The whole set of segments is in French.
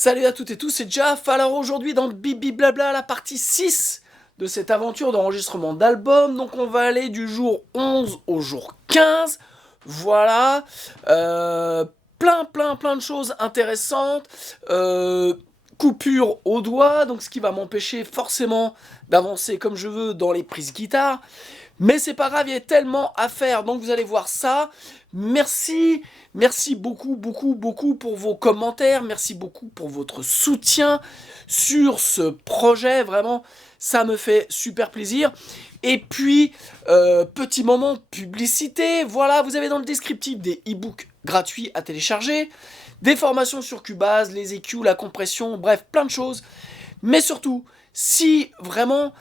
Salut à toutes et tous, c'est Jaf. Alors aujourd'hui dans Bibi Blabla, la partie 6 de cette aventure d'enregistrement d'album. Donc on va aller du jour 11 au jour 15. Voilà. Plein de choses intéressantes. Coupure au doigt, donc ce qui va m'empêcher forcément d'avancer comme je veux dans les prises guitare. Mais c'est pas grave, il y a tellement à faire, donc vous allez voir ça. Merci beaucoup pour vos commentaires, merci beaucoup pour votre soutien sur ce projet, vraiment, ça me fait super plaisir. Et puis, petit moment publicité, voilà, vous avez dans le descriptif des e-books gratuits à télécharger, des formations sur Cubase, les EQ, la compression, bref, plein de choses. Mais surtout, si vraiment,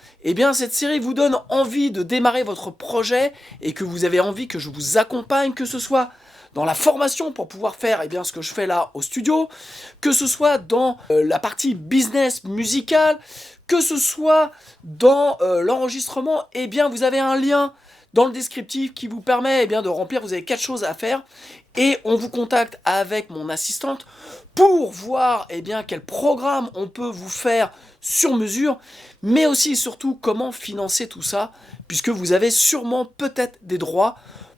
cette série vous donne envie de démarrer votre projet et que vous avez envie que je vous accompagne, que ce soit dans la formation pour pouvoir faire ce que je fais là au studio, que ce soit dans la partie business musicale, que ce soit dans l'enregistrement, vous avez un lien dans le descriptif qui vous permet de remplir. Vous avez 4 choses à faire et on vous contacte avec mon assistante pour voir quel programme on peut vous faire sur mesure, mais aussi et surtout comment financer tout ça, puisque vous avez sûrement peut-être des droits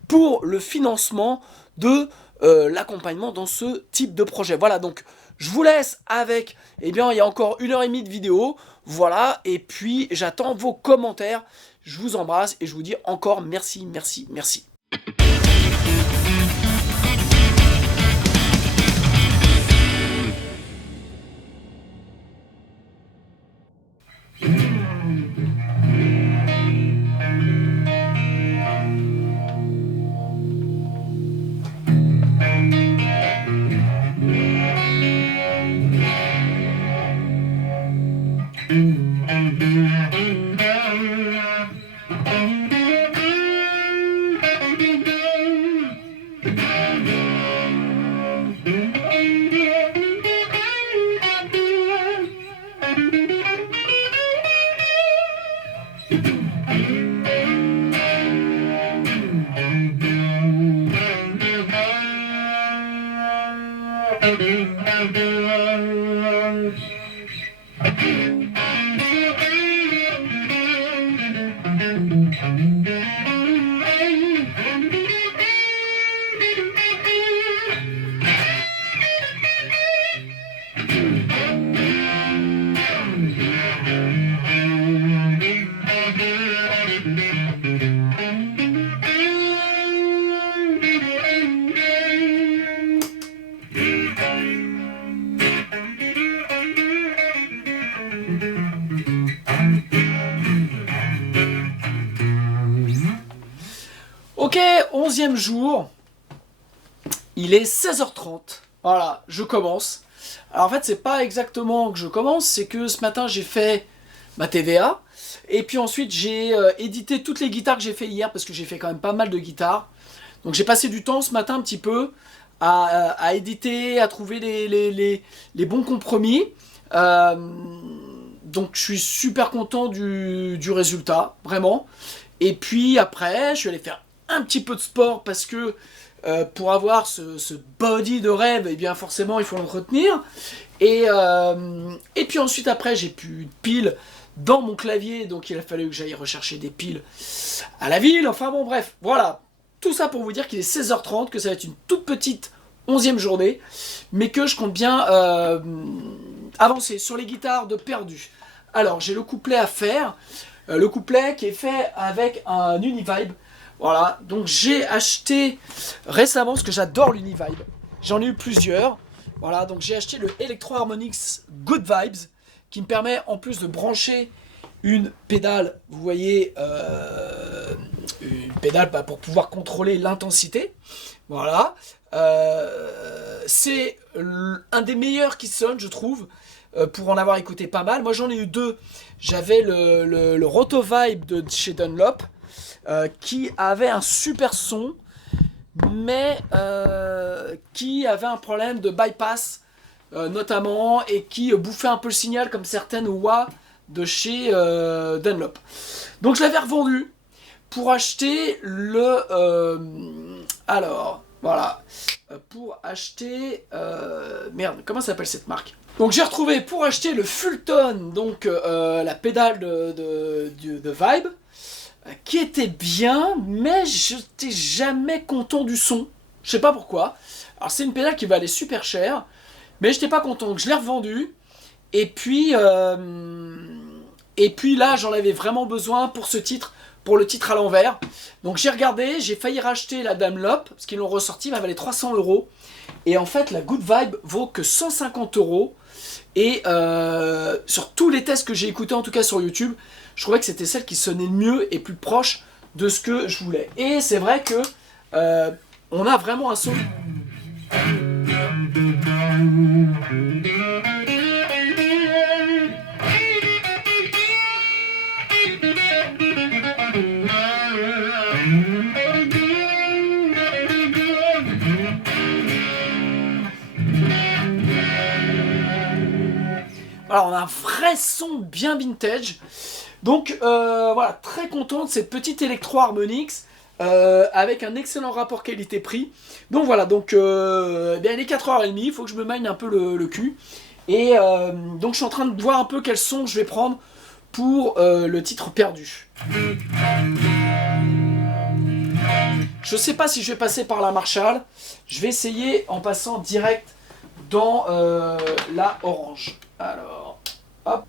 pour le financement de l'accompagnement dans ce type de projet. Voilà, donc je vous laisse avec, il y a encore 1h30 de vidéo, voilà, et puis j'attends vos commentaires. Je vous embrasse et je vous dis encore merci. Ok, 11e jour, il est 16h30, voilà, je commence. Alors en fait, c'est pas exactement que je commence, c'est que ce matin j'ai fait ma TVA, et puis ensuite j'ai édité toutes les guitares que j'ai fait hier, parce que j'ai fait quand même pas mal de guitares. Donc j'ai passé du temps ce matin un petit peu à éditer, à trouver les bons compromis. Donc je suis super content du résultat, vraiment. Et puis après, je suis allé faire un petit peu de sport parce que pour avoir ce body de rêve, forcément il faut l'entretenir. Et puis ensuite après, j'ai plus de piles dans mon clavier, donc il a fallu que j'aille rechercher des piles à la ville. Enfin bon, bref, voilà. Tout ça pour vous dire qu'il est 16h30, que ça va être une toute petite 11e journée, mais que je compte bien avancer sur les guitares de Perdu. Alors, j'ai le couplet à faire, le couplet qui est fait avec un Univibe. Voilà, donc j'ai acheté récemment, parce que j'adore l'Univibe, j'en ai eu plusieurs. Voilà, donc j'ai acheté le Electro Harmonix Good Vibes, qui me permet en plus de brancher une pédale, vous voyez, une pédale pour pouvoir contrôler l'intensité. Voilà, c'est un des meilleurs qui sonne, je trouve, pour en avoir écouté pas mal. Moi j'en ai eu deux. J'avais le Roto Vibe de chez Dunlop, qui avait un super son, mais qui avait un problème de bypass, notamment, et qui bouffait un peu le signal comme certaines wah de chez Dunlop. Donc je l'avais revendu pour acheter le... alors, voilà. Pour acheter... merde, comment s'appelle cette marque ? Donc j'ai retrouvé pour acheter le Fulton, donc la pédale de Vibe, qui était bien, mais je n'étais jamais content du son. Je sais pas pourquoi. Alors c'est une pédale qui valait super cher, mais j'étais pas content. Donc je l'ai revendue. Et puis là, j'en avais vraiment besoin pour ce titre, pour le titre à l'envers. Donc j'ai regardé, j'ai failli racheter la Dunlop, parce qu'ils l'ont ressorti, elle valait 300 €. Et en fait, la Good Vibe vaut que 150 €. Et sur tous les tests que j'ai écoutés, en tout cas sur YouTube, je trouvais que c'était celle qui sonnait le mieux et plus proche de ce que je voulais. Et c'est vrai que on a vraiment un son. Voilà, on a un vrai son bien vintage. Donc voilà, très content de cette petite Electro Harmonix avec un excellent rapport qualité-prix. Donc voilà, donc bien, il est 4h30, il faut que je me mine un peu le cul. Et donc je suis en train de voir un peu quel son je vais prendre pour le titre perdu. Je sais pas si je vais passer par la Marshall. Je vais essayer en passant direct dans la Orange. Alors, hop.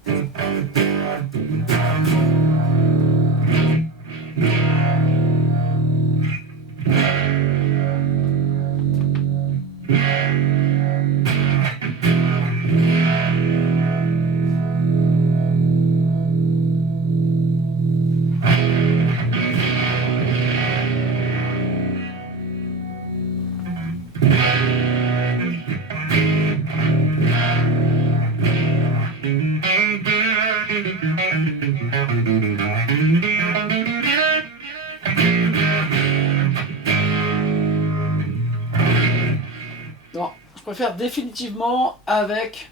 Non, je préfère définitivement avec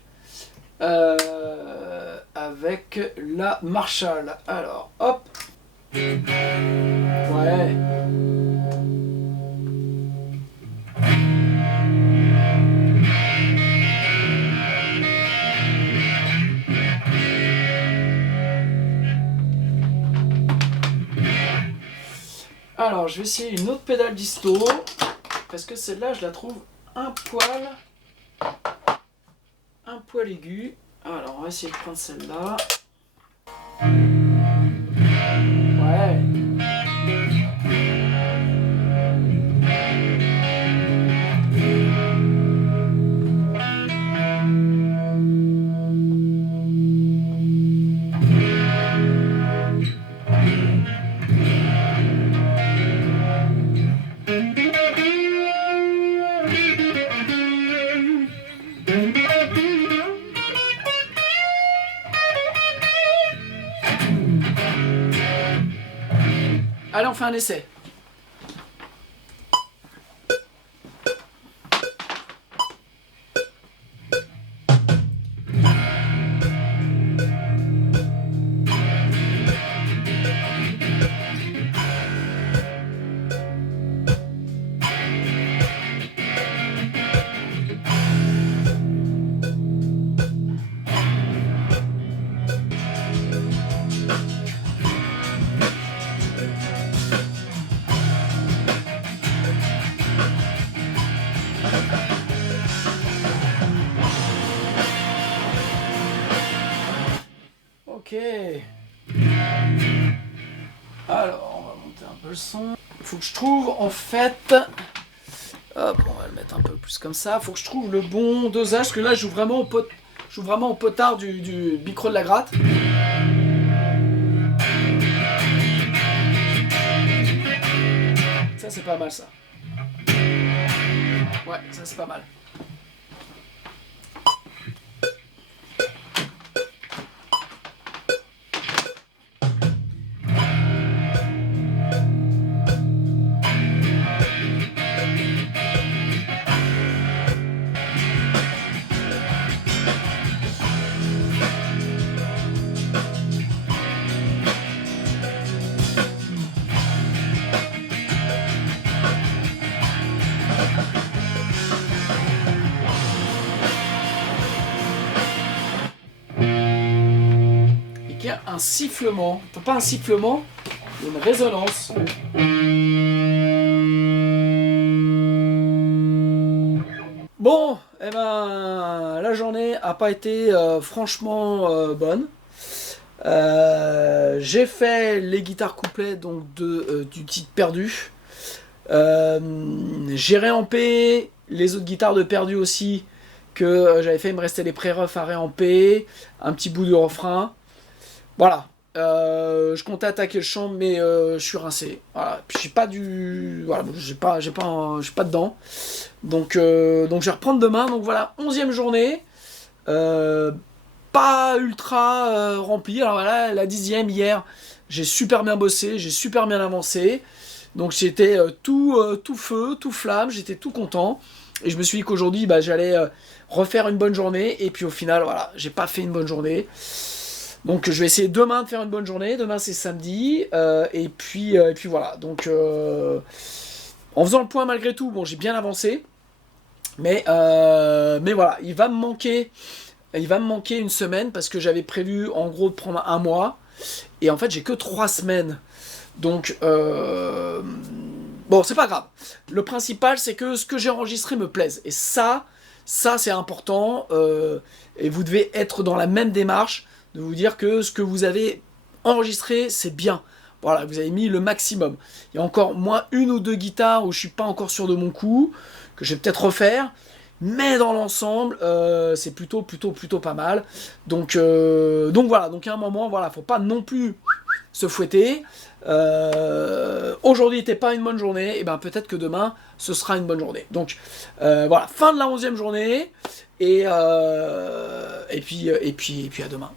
la Marshall. Alors, hop. Ouais. Alors, je vais essayer une autre pédale disto, parce que celle-là, je la trouve un poil aigu. Alors, on va essayer de prendre celle-là. Ouais. Allez, on fait un essai. Ok. Alors, on va monter un peu le son. Il faut que je trouve, en fait... Hop, on va le mettre un peu plus comme ça. Il faut que je trouve le bon dosage, parce que là, je joue vraiment au potard du micro de la gratte. Ça, c'est pas mal, ça. Ouais, ça, c'est pas mal. un sifflement, pas un sifflement, une résonance. Bon, eh ben, la journée a pas été franchement bonne. J'ai fait les guitares couplets donc du titre Perdu. J'ai réampé les autres guitares de Perdu aussi que j'avais fait. Il me restait les pré-refs à réamper, un petit bout de refrain. Voilà. Je comptais attaquer le chant, mais je suis rincé. Voilà. Puis j'ai pas du, voilà, j'ai pas dedans. Donc je vais reprendre demain. Donc voilà, 11e journée. Pas ultra rempli. Alors voilà, la 10e hier, j'ai super bien bossé, j'ai super bien avancé. Donc j'étais tout feu, tout flamme, j'étais tout content. Et je me suis dit qu'aujourd'hui, bah, j'allais refaire une bonne journée. Et puis au final, voilà, j'ai pas fait une bonne journée. Donc je vais essayer demain de faire une bonne journée. Demain c'est samedi. Et puis voilà. Donc en faisant le point malgré tout, bon, j'ai bien avancé. Mais voilà, il va me manquer une semaine parce que j'avais prévu en gros de prendre un mois. Et en fait, j'ai que 3 semaines. Donc, bon, c'est pas grave. Le principal, c'est que ce que j'ai enregistré me plaise. Et ça c'est important. Et vous devez être dans la même démarche de vous dire que ce que vous avez enregistré, c'est bien. Voilà, vous avez mis le maximum. Il y a encore moins 1 ou 2 guitares où je suis pas encore sûr de mon coup, que je vais peut-être refaire. Mais dans l'ensemble, c'est plutôt pas mal. Donc voilà, donc à un moment, voilà, faut pas non plus se fouetter. Aujourd'hui n'était pas une bonne journée, et ben peut-être que demain ce sera une bonne journée. Donc voilà, fin de la 11e journée, et puis à demain.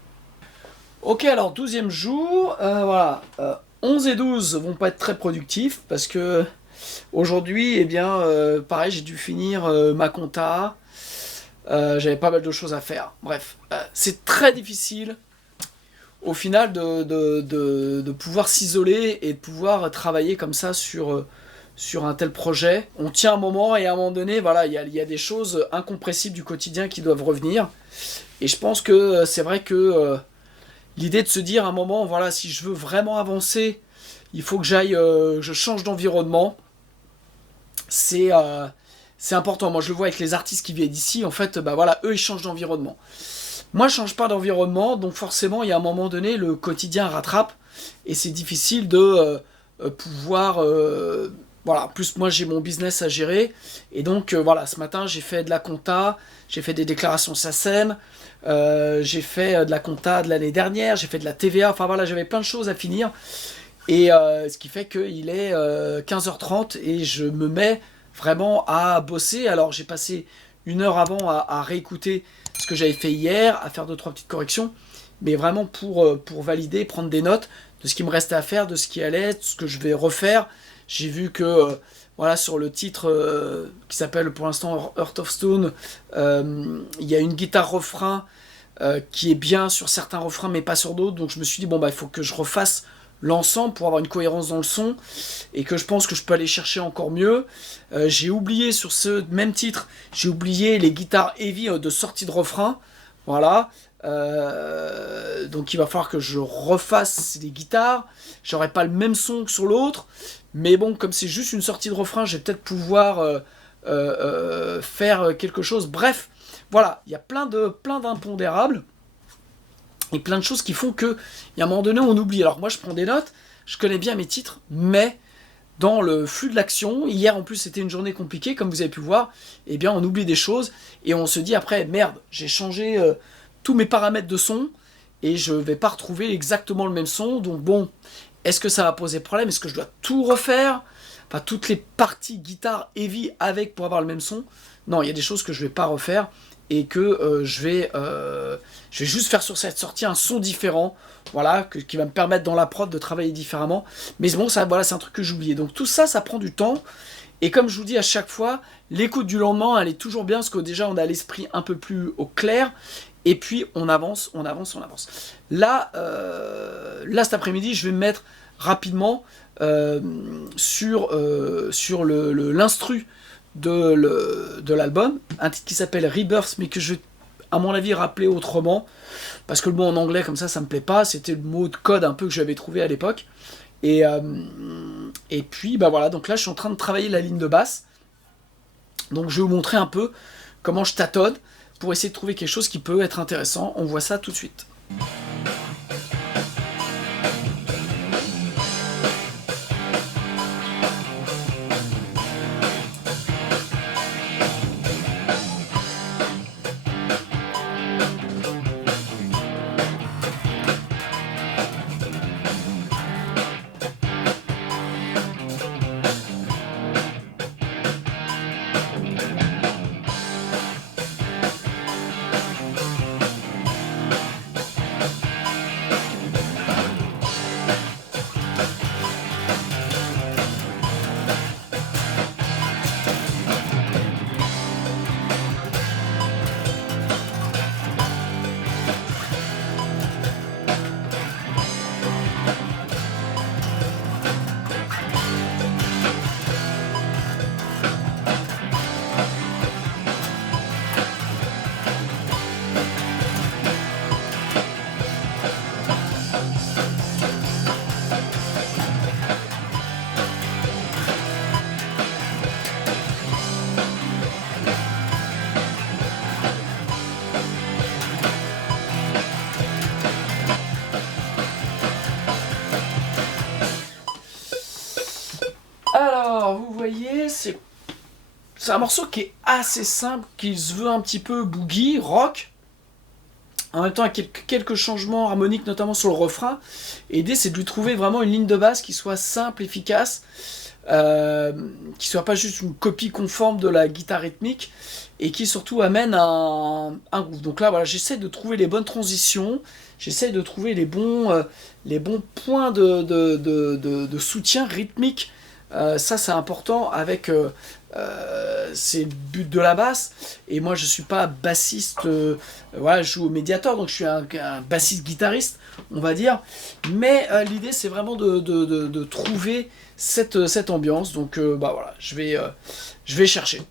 Ok, alors 12e jour, voilà, 11 et 12 vont pas être très productifs parce que aujourd'hui, eh bien, pareil, j'ai dû finir ma compta. J'avais pas mal de choses à faire. Bref, c'est très difficile au final de pouvoir s'isoler et de pouvoir travailler comme ça sur un tel projet. On tient un moment et à un moment donné, voilà, il y a des choses incompressibles du quotidien qui doivent revenir. Et je pense que c'est vrai que l'idée de se dire à un moment, voilà, si je veux vraiment avancer, il faut que je change d'environnement. C'est important. Moi, je le vois avec les artistes qui viennent d'ici. En fait, bah voilà, eux, ils changent d'environnement. Moi, je change pas d'environnement, donc forcément, il y a un moment donné, le quotidien rattrape, et c'est difficile de pouvoir... voilà, en plus, moi, j'ai mon business à gérer, et donc, voilà, ce matin, j'ai fait de la compta, j'ai fait des déclarations SACEM, j'ai fait de la compta de l'année dernière, j'ai fait de la TVA, enfin voilà, j'avais plein de choses à finir, et ce qui fait qu'il est 15h30, et je me mets vraiment à bosser. Alors, j'ai passé 1 heure avant à réécouter ce que j'avais fait hier, à faire 2-3 petites corrections, mais vraiment pour valider, prendre des notes de ce qui me restait à faire, de ce qui allait, de ce que je vais refaire. J'ai vu que, voilà, sur le titre qui s'appelle pour l'instant Heart of Stone, il y a une guitare refrain qui est bien sur certains refrains, mais pas sur d'autres, donc je me suis dit, bon, bah, il faut que je refasse l'ensemble pour avoir une cohérence dans le son, et que je pense que je peux aller chercher encore mieux. J'ai oublié sur ce même titre, j'ai oublié les guitares heavy de sortie de refrain, voilà. Donc il va falloir que je refasse les guitares. J'aurai pas le même son que sur l'autre, mais bon, comme c'est juste une sortie de refrain, je vais peut-être pouvoir faire quelque chose. Bref, voilà, il y a plein d'impondérables et plein de choses qui font que, il y a un moment donné, on oublie. Alors moi, je prends des notes, je connais bien mes titres, mais dans le flux de l'action, hier en plus c'était une journée compliquée, comme vous avez pu voir, eh bien on oublie des choses, et on se dit après, merde, j'ai changé tous mes paramètres de son, et je vais pas retrouver exactement le même son, donc bon, est-ce que ça va poser problème? Est-ce que je dois tout refaire? Enfin, toutes les parties guitare heavy avec pour avoir le même son? Non, il y a des choses que je vais pas refaire, et que je vais juste faire sur cette sortie un son différent, voilà, qui va me permettre dans la prod de travailler différemment. Mais bon, ça, voilà, c'est un truc que j'ai oublié. Donc tout ça, ça prend du temps. Et comme je vous dis à chaque fois, l'écoute du lendemain, elle est toujours bien, parce que déjà, on a l'esprit un peu plus au clair. Et puis, on avance. Là, cet après-midi, je vais me mettre rapidement sur l'instru de l'album, un titre qui s'appelle Rebirth, mais que je vais à mon avis, rappelé autrement, parce que le mot en anglais, comme ça me plaît pas, c'était le mot de code un peu que j'avais trouvé à l'époque. Et puis, bah voilà, donc là, je suis en train de travailler la ligne de basse. Donc je vais vous montrer un peu comment je tâtonne pour essayer de trouver quelque chose qui peut être intéressant. On voit ça tout de suite. Alors, vous voyez, c'est un morceau qui est assez simple, qui se veut un petit peu boogie, rock, en même temps avec quelques changements harmoniques, notamment sur le refrain. Et l'idée, c'est de lui trouver vraiment une ligne de basse qui soit simple, efficace, qui soit pas juste une copie conforme de la guitare rythmique, et qui surtout amène un groove. Donc là, voilà, j'essaie de trouver les bonnes transitions, j'essaie de trouver les bons points de soutien rythmique. Ça c'est important avec c'est le but de la basse, et moi je suis pas bassiste, voilà, je joue au médiator, donc je suis un bassiste guitariste, on va dire, mais l'idée c'est vraiment de trouver cette ambiance. Donc bah voilà, je vais chercher.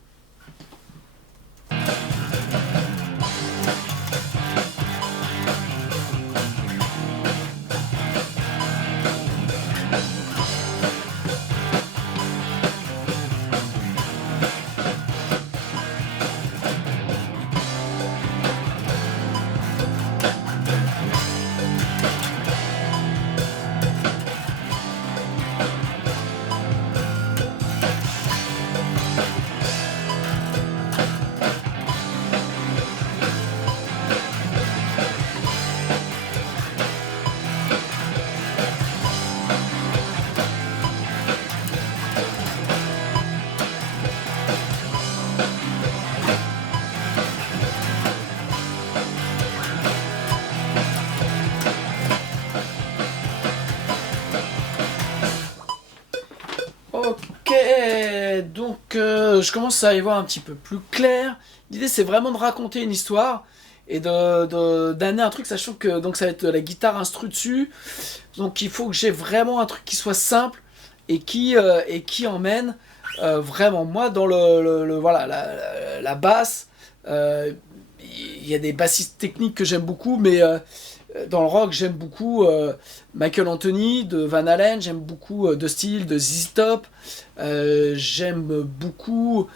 Ok, donc je commence à y voir un petit peu plus clair. L'idée c'est vraiment de raconter une histoire et d'amener un truc, sachant que donc ça va être de la guitare instru dessus. Donc il faut que j'ai vraiment un truc qui soit simple et qui emmène vraiment moi dans voilà, la basse. Il y a des bassistes techniques que j'aime beaucoup, mais dans le rock, j'aime beaucoup Michael Anthony de Van Halen, j'aime beaucoup de Steel, de ZZ Top, j'aime beaucoup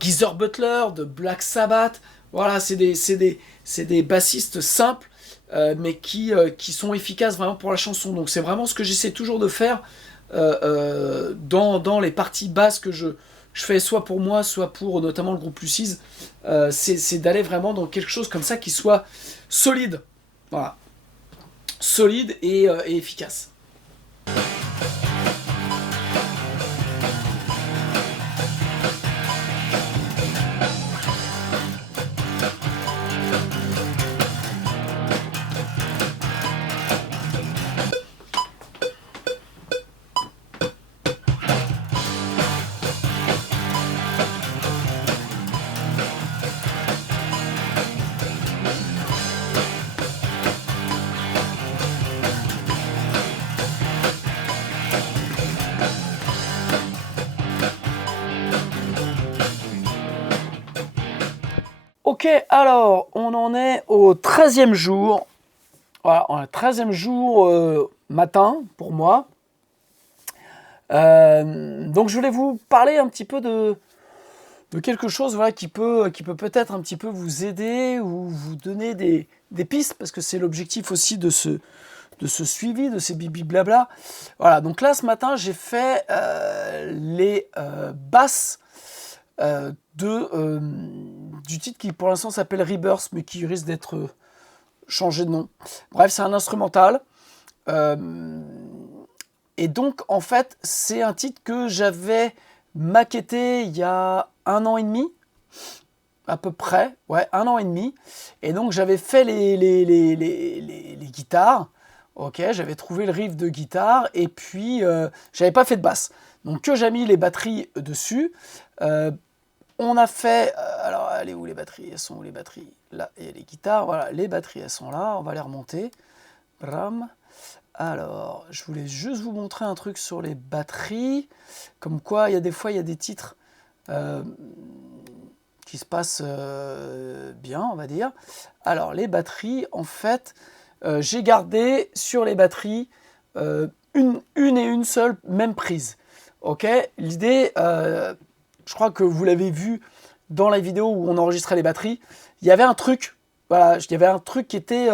Geezer Butler de Black Sabbath. Voilà, c'est des bassistes simples, mais qui sont efficaces vraiment pour la chanson. Donc c'est vraiment ce que j'essaie toujours de faire dans les parties basses que je fais, soit pour moi, soit pour notamment le groupe Lucize. C'est d'aller vraiment dans quelque chose comme ça qui soit solide. Voilà. Solide et efficace. Ok, alors, on en est au 13e jour. Voilà, on est 13e jour matin, pour moi. Donc, je voulais vous parler un petit peu de quelque chose voilà, qui peut peut-être un petit peu vous aider ou vous donner des pistes, parce que c'est l'objectif aussi de ce suivi, de ces bibi blabla. Voilà, donc là, ce matin, j'ai fait les basses du titre qui pour l'instant s'appelle Rebirth, mais qui risque d'être changé de nom. Bref, c'est un instrumental. Et donc, en fait, c'est un titre que j'avais maquetté il y a 1 an et demi, à peu près, ouais, 1 an et demi. Et donc, j'avais fait les guitares. Ok, j'avais trouvé le riff de guitare et puis j'avais pas fait de basse. Donc que j'ai mis les batteries dessus. On a fait... alors, elle est où les batteries? Elles sont où les batteries? Là, et les guitares, voilà, les batteries, elles sont là. On va les remonter. Bram. Alors, je voulais juste vous montrer un truc sur les batteries. Comme quoi, il y a des fois, il y a des titres qui se passent bien, on va dire. Alors, les batteries, en fait, j'ai gardé sur les batteries une et une seule même prise. Ok, l'idée, je crois que vous l'avez vu dans la vidéo où on enregistrait les batteries, il y avait un truc, voilà, il y avait un truc qui était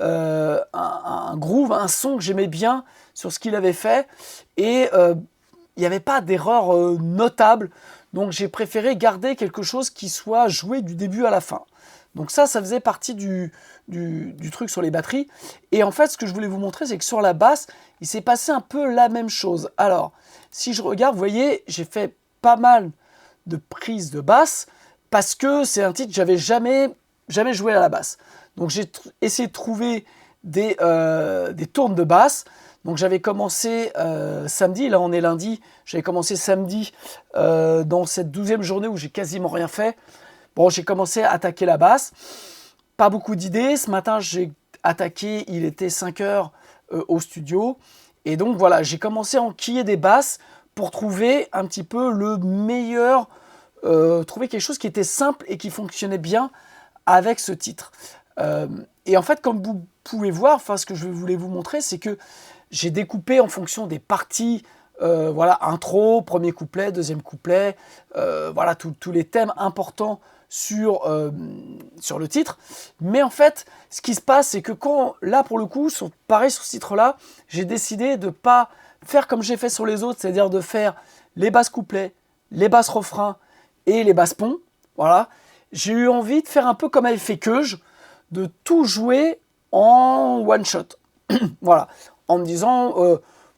un groove, un son que j'aimais bien sur ce qu'il avait fait, et il n'y avait pas d'erreur notable, donc j'ai préféré garder quelque chose qui soit joué du début à la fin. Donc ça faisait partie du truc sur les batteries. Et en fait, ce que je voulais vous montrer, c'est que sur la basse, il s'est passé un peu la même chose. Alors, si je regarde, vous voyez, j'ai fait pas mal de prises de basse parce que c'est un titre que j'avais jamais joué à la basse. Donc j'ai essayé de trouver des tournes de basse. Donc j'avais commencé samedi, là on est lundi, j'avais commencé samedi dans cette 12e journée où j'ai quasiment rien fait. Bon, j'ai commencé à attaquer la basse, pas beaucoup d'idées. Ce matin, j'ai attaqué, il était 5 heures au studio. Et donc voilà, j'ai commencé à enquiller des basses pour trouver un petit peu le meilleur, trouver quelque chose qui était simple et qui fonctionnait bien avec ce titre. Et en fait, comme vous pouvez voir, enfin, ce que je voulais vous montrer, c'est que j'ai découpé en fonction des parties, voilà, intro, premier couplet, deuxième couplet, voilà, tous les thèmes importants sur le titre. Mais en fait, ce qui se passe, c'est que quand, là, pour le coup, pareil sur ce titre-là, j'ai décidé de ne pas faire comme j'ai fait sur les autres, c'est-à-dire de faire les basses couplets, les basses refrains et les basses ponts. Voilà. J'ai eu envie de faire un peu comme avait fait Keuge, de tout jouer en one shot. Voilà. En me disant,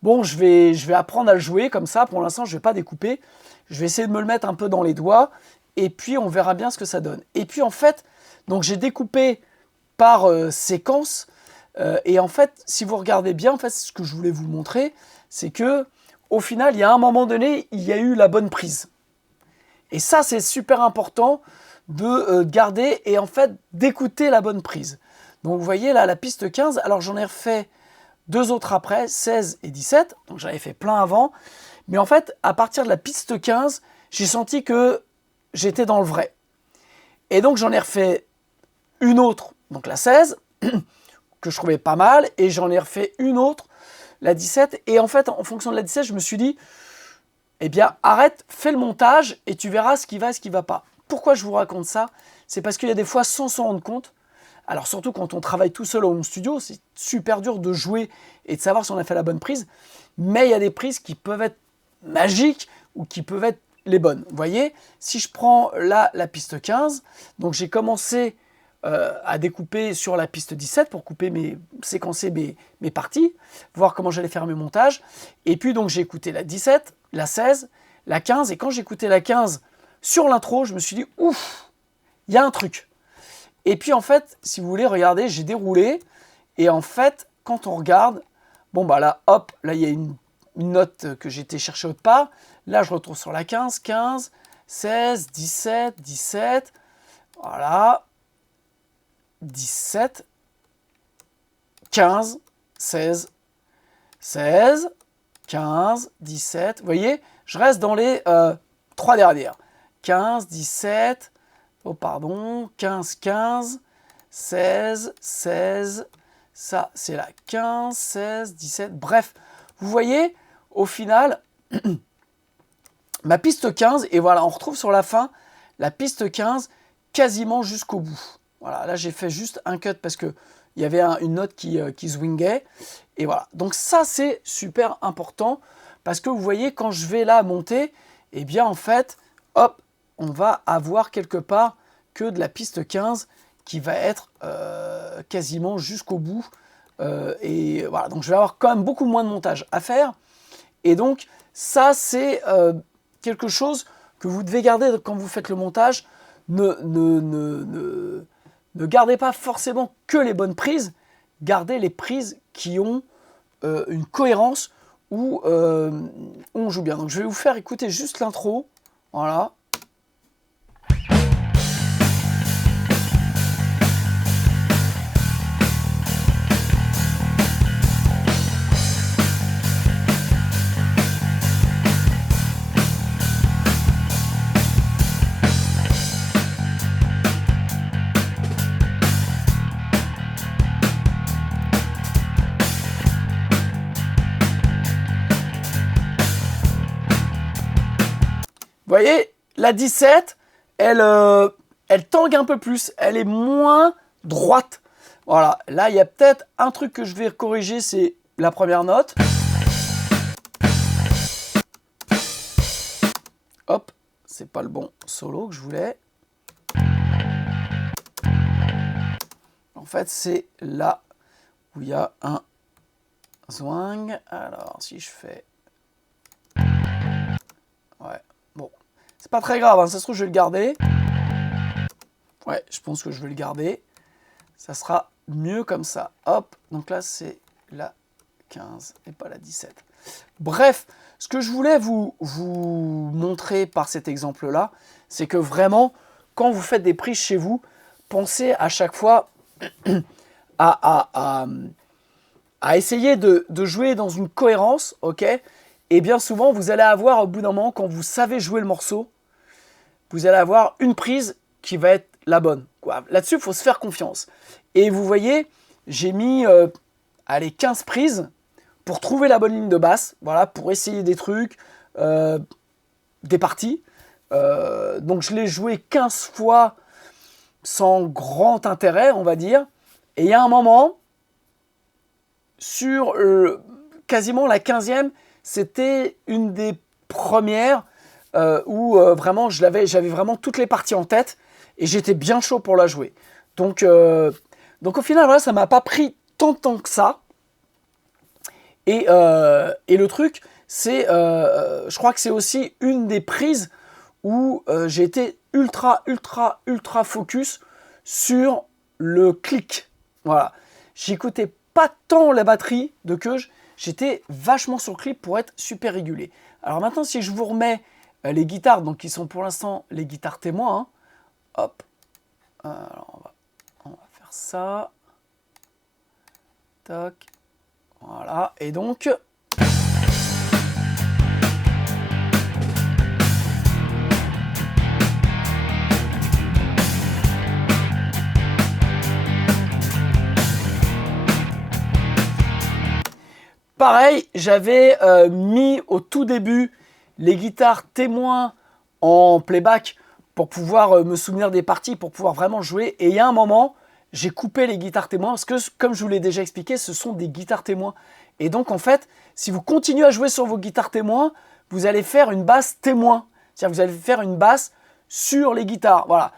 bon, je vais apprendre à le jouer comme ça. Pour l'instant, je ne vais pas découper. Je vais essayer de me le mettre un peu dans les doigts. Et puis, on verra bien ce que ça donne. Et puis, en fait, donc j'ai découpé par séquence. Et en fait, si vous regardez bien, en fait, ce que je voulais vous montrer, c'est que au final, il y a un moment donné, il y a eu la bonne prise. Et ça, c'est super important de garder et en fait d'écouter la bonne prise. Donc, vous voyez là, la piste 15. Alors, j'en ai refait 2 autres après, 16 et 17. Donc, j'avais fait plein avant. Mais en fait, à partir de la piste 15, j'ai senti que j'étais dans le vrai. Et donc, j'en ai refait une autre, donc la 16, que je trouvais pas mal. Et j'en ai refait une autre, la 17. Et en fait, en fonction de la 17, je me suis dit, eh bien, arrête, fais le montage et tu verras ce qui va et ce qui ne va pas. Pourquoi je vous raconte ça? C'est parce qu'il y a des fois, sans s'en rendre compte, alors surtout quand on travaille tout seul au home studio, c'est super dur de jouer et de savoir si on a fait la bonne prise. Mais il y a des prises qui peuvent être magiques ou qui peuvent être les bonnes. Vous voyez, si je prends là la piste 15, donc j'ai commencé à découper sur la piste 17 pour séquencer mes parties, voir comment j'allais faire mes montages. Et puis donc j'ai écouté la 17, la 16, la 15. Et quand j'ai écouté la 15 sur l'intro, je me suis dit, ouf, il y a un truc. Et puis en fait, si vous voulez, regardez, j'ai déroulé. Et en fait, quand on regarde, bon bah là, hop, là il y a une note que j'ai été chercher autre part. Là, je retrouve sur la 15, 15, 16, 17, 17. Voilà. 17, 15, 16, 16, 15, 17. Vous voyez, je reste dans les 3 dernières. 15, 17, Oh, pardon. 15, 15, 16, 16. Ça, c'est la 15, 16, 17. Bref, vous voyez, au final, ma piste 15, et voilà, on retrouve sur la fin la piste 15 quasiment jusqu'au bout. Voilà, là, j'ai fait juste un cut parce qu'il y avait une note qui swingait. Et voilà, donc ça, c'est super important parce que vous voyez, quand je vais là monter, eh bien, en fait, hop, on va avoir quelque part que de la piste 15 qui va être quasiment jusqu'au bout. Et voilà, donc je vais avoir quand même beaucoup moins de montage à faire. Et donc, ça, c'est quelque chose que vous devez garder quand vous faites le montage. Ne gardez pas forcément que les bonnes prises, gardez les prises qui ont une cohérence où on joue bien. Donc je vais vous faire écouter juste l'intro. Voilà. Vous voyez, la 17, elle tangue un peu plus, elle est moins droite. Voilà, là, il y a peut-être un truc que je vais corriger, c'est la première note. Hop, c'est pas le bon solo que je voulais. En fait, c'est là où il y a un swing. Alors, si je fais... Ouais, bon. C'est pas très grave, hein. Ça se trouve, je vais le garder. Ouais, je pense que je vais le garder. Ça sera mieux comme ça. Hop, donc là, c'est la 15 et pas la 17. Bref, ce que je voulais vous montrer par cet exemple-là, c'est que vraiment, quand vous faites des prises chez vous, pensez à chaque fois à essayer de jouer dans une cohérence, ok? Et bien souvent, vous allez avoir, au bout d'un moment, quand vous savez jouer le morceau, vous allez avoir une prise qui va être la bonne. Là-dessus, il faut se faire confiance. Et vous voyez, j'ai mis 15 prises pour trouver la bonne ligne de basse, voilà, pour essayer des trucs, des parties. Donc je l'ai joué 15 fois sans grand intérêt, on va dire. Et il y a un moment, sur quasiment la 15e, c'était une des premières où vraiment j'avais vraiment toutes les parties en tête et j'étais bien chaud pour la jouer. Donc au final, voilà, ça ne m'a pas pris tant de temps que ça. Et le truc, c'est, je crois que c'est aussi une des prises où j'ai été ultra focus sur le clic. Voilà. J'écoutais pas tant la batterie de Keuj, j'étais vachement sur le clic pour être super régulier. Alors maintenant, si je vous remets les guitares, donc qui sont pour l'instant les guitares témoins, hein, hop, alors on va faire ça, tac, voilà, et donc... Pareil, j'avais mis au tout début les guitares témoins en playback pour pouvoir me souvenir des parties, pour pouvoir vraiment jouer. Et il y a un moment, j'ai coupé les guitares témoins parce que, comme je vous l'ai déjà expliqué, ce sont des guitares témoins. Et donc, en fait, si vous continuez à jouer sur vos guitares témoins, vous allez faire une basse témoin. C'est-à-dire que vous allez faire une basse sur les guitares. Voilà.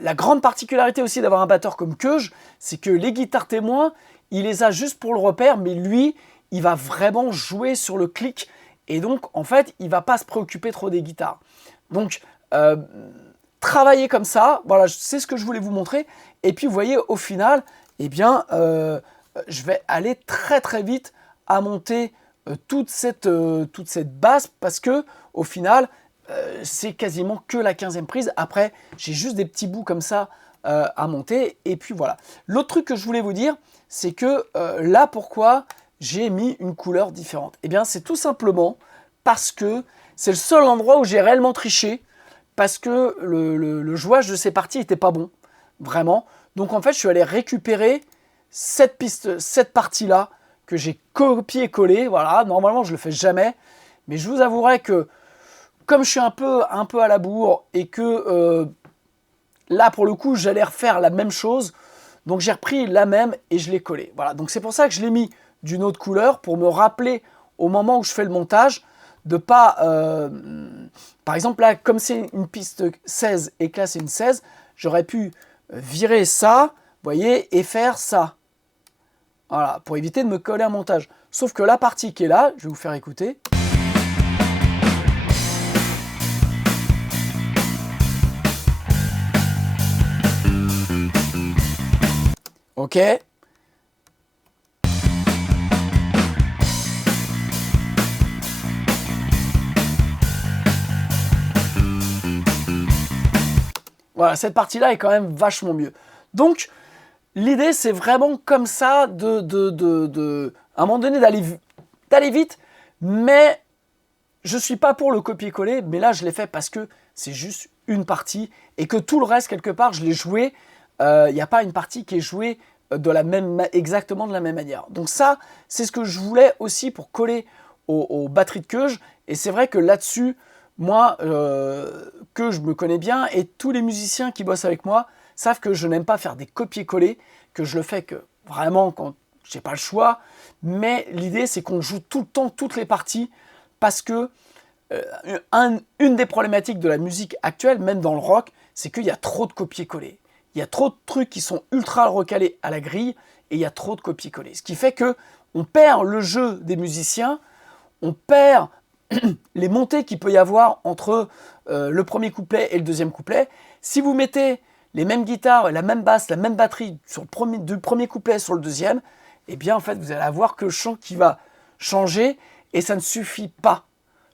La grande particularité aussi d'avoir un batteur comme Keuj, c'est que les guitares témoins, il les a juste pour le repère, mais lui, il va vraiment jouer sur le clic. Et donc, en fait, il ne va pas se préoccuper trop des guitares. Donc, travailler comme ça, voilà, c'est ce que je voulais vous montrer. Et puis, vous voyez, au final, eh bien, je vais aller très vite à monter toute cette basse parce que, au final, c'est quasiment que la 15e prise. Après, j'ai juste des petits bouts comme ça à monter. Et puis voilà. L'autre truc que je voulais vous dire, c'est que là, pourquoi j'ai mis une couleur différente? Eh bien, c'est tout simplement parce que c'est le seul endroit où j'ai réellement triché. parce que le jouage de ces parties n'était pas bon, vraiment. Donc en fait, je suis allé récupérer cette partie-là que j'ai copié-collé. Voilà, normalement, je le fais jamais. Mais je vous avouerai que comme je suis un peu à la bourre et que là, pour le coup, j'allais refaire la même chose, donc j'ai repris la même et je l'ai collé. Voilà, donc c'est pour ça que je l'ai mis d'une autre couleur pour me rappeler au moment où je fais le montage de pas... par exemple, là, comme c'est une piste 16 et que là, c'est une 16, j'aurais pu virer ça, vous voyez, et faire ça. Voilà, pour éviter de me coller un montage. Sauf que la partie qui est là, je vais vous faire écouter. Ok. Voilà, cette partie-là est quand même vachement mieux. Donc, l'idée, c'est vraiment comme ça à un moment donné, d'aller vite, mais je ne suis pas pour le copier-coller, mais là, je l'ai fait parce que c'est juste une partie et que tout le reste, quelque part, je l'ai joué. Il n'y a pas une partie qui est jouée exactement de la même manière. Donc ça, c'est ce que je voulais aussi pour coller aux batteries de Keuge. Et c'est vrai que là-dessus, moi, que je me connais bien et tous les musiciens qui bossent avec moi savent que je n'aime pas faire des copier-coller, que je le fais que vraiment quand j'ai pas le choix. Mais l'idée, c'est qu'on joue tout le temps toutes les parties parce que une des problématiques de la musique actuelle, même dans le rock, c'est qu'il y a trop de copier-coller. Il y a trop de trucs qui sont ultra recalés à la grille et il y a trop de copier-coller. Ce qui fait que on perd le jeu des musiciens, on perd les montées qu'il peut y avoir entre le premier couplet et le deuxième couplet. Si vous mettez les mêmes guitares, la même basse, la même batterie du premier couplet sur le deuxième, eh bien en fait vous allez avoir que le chant qui va changer et ça ne suffit pas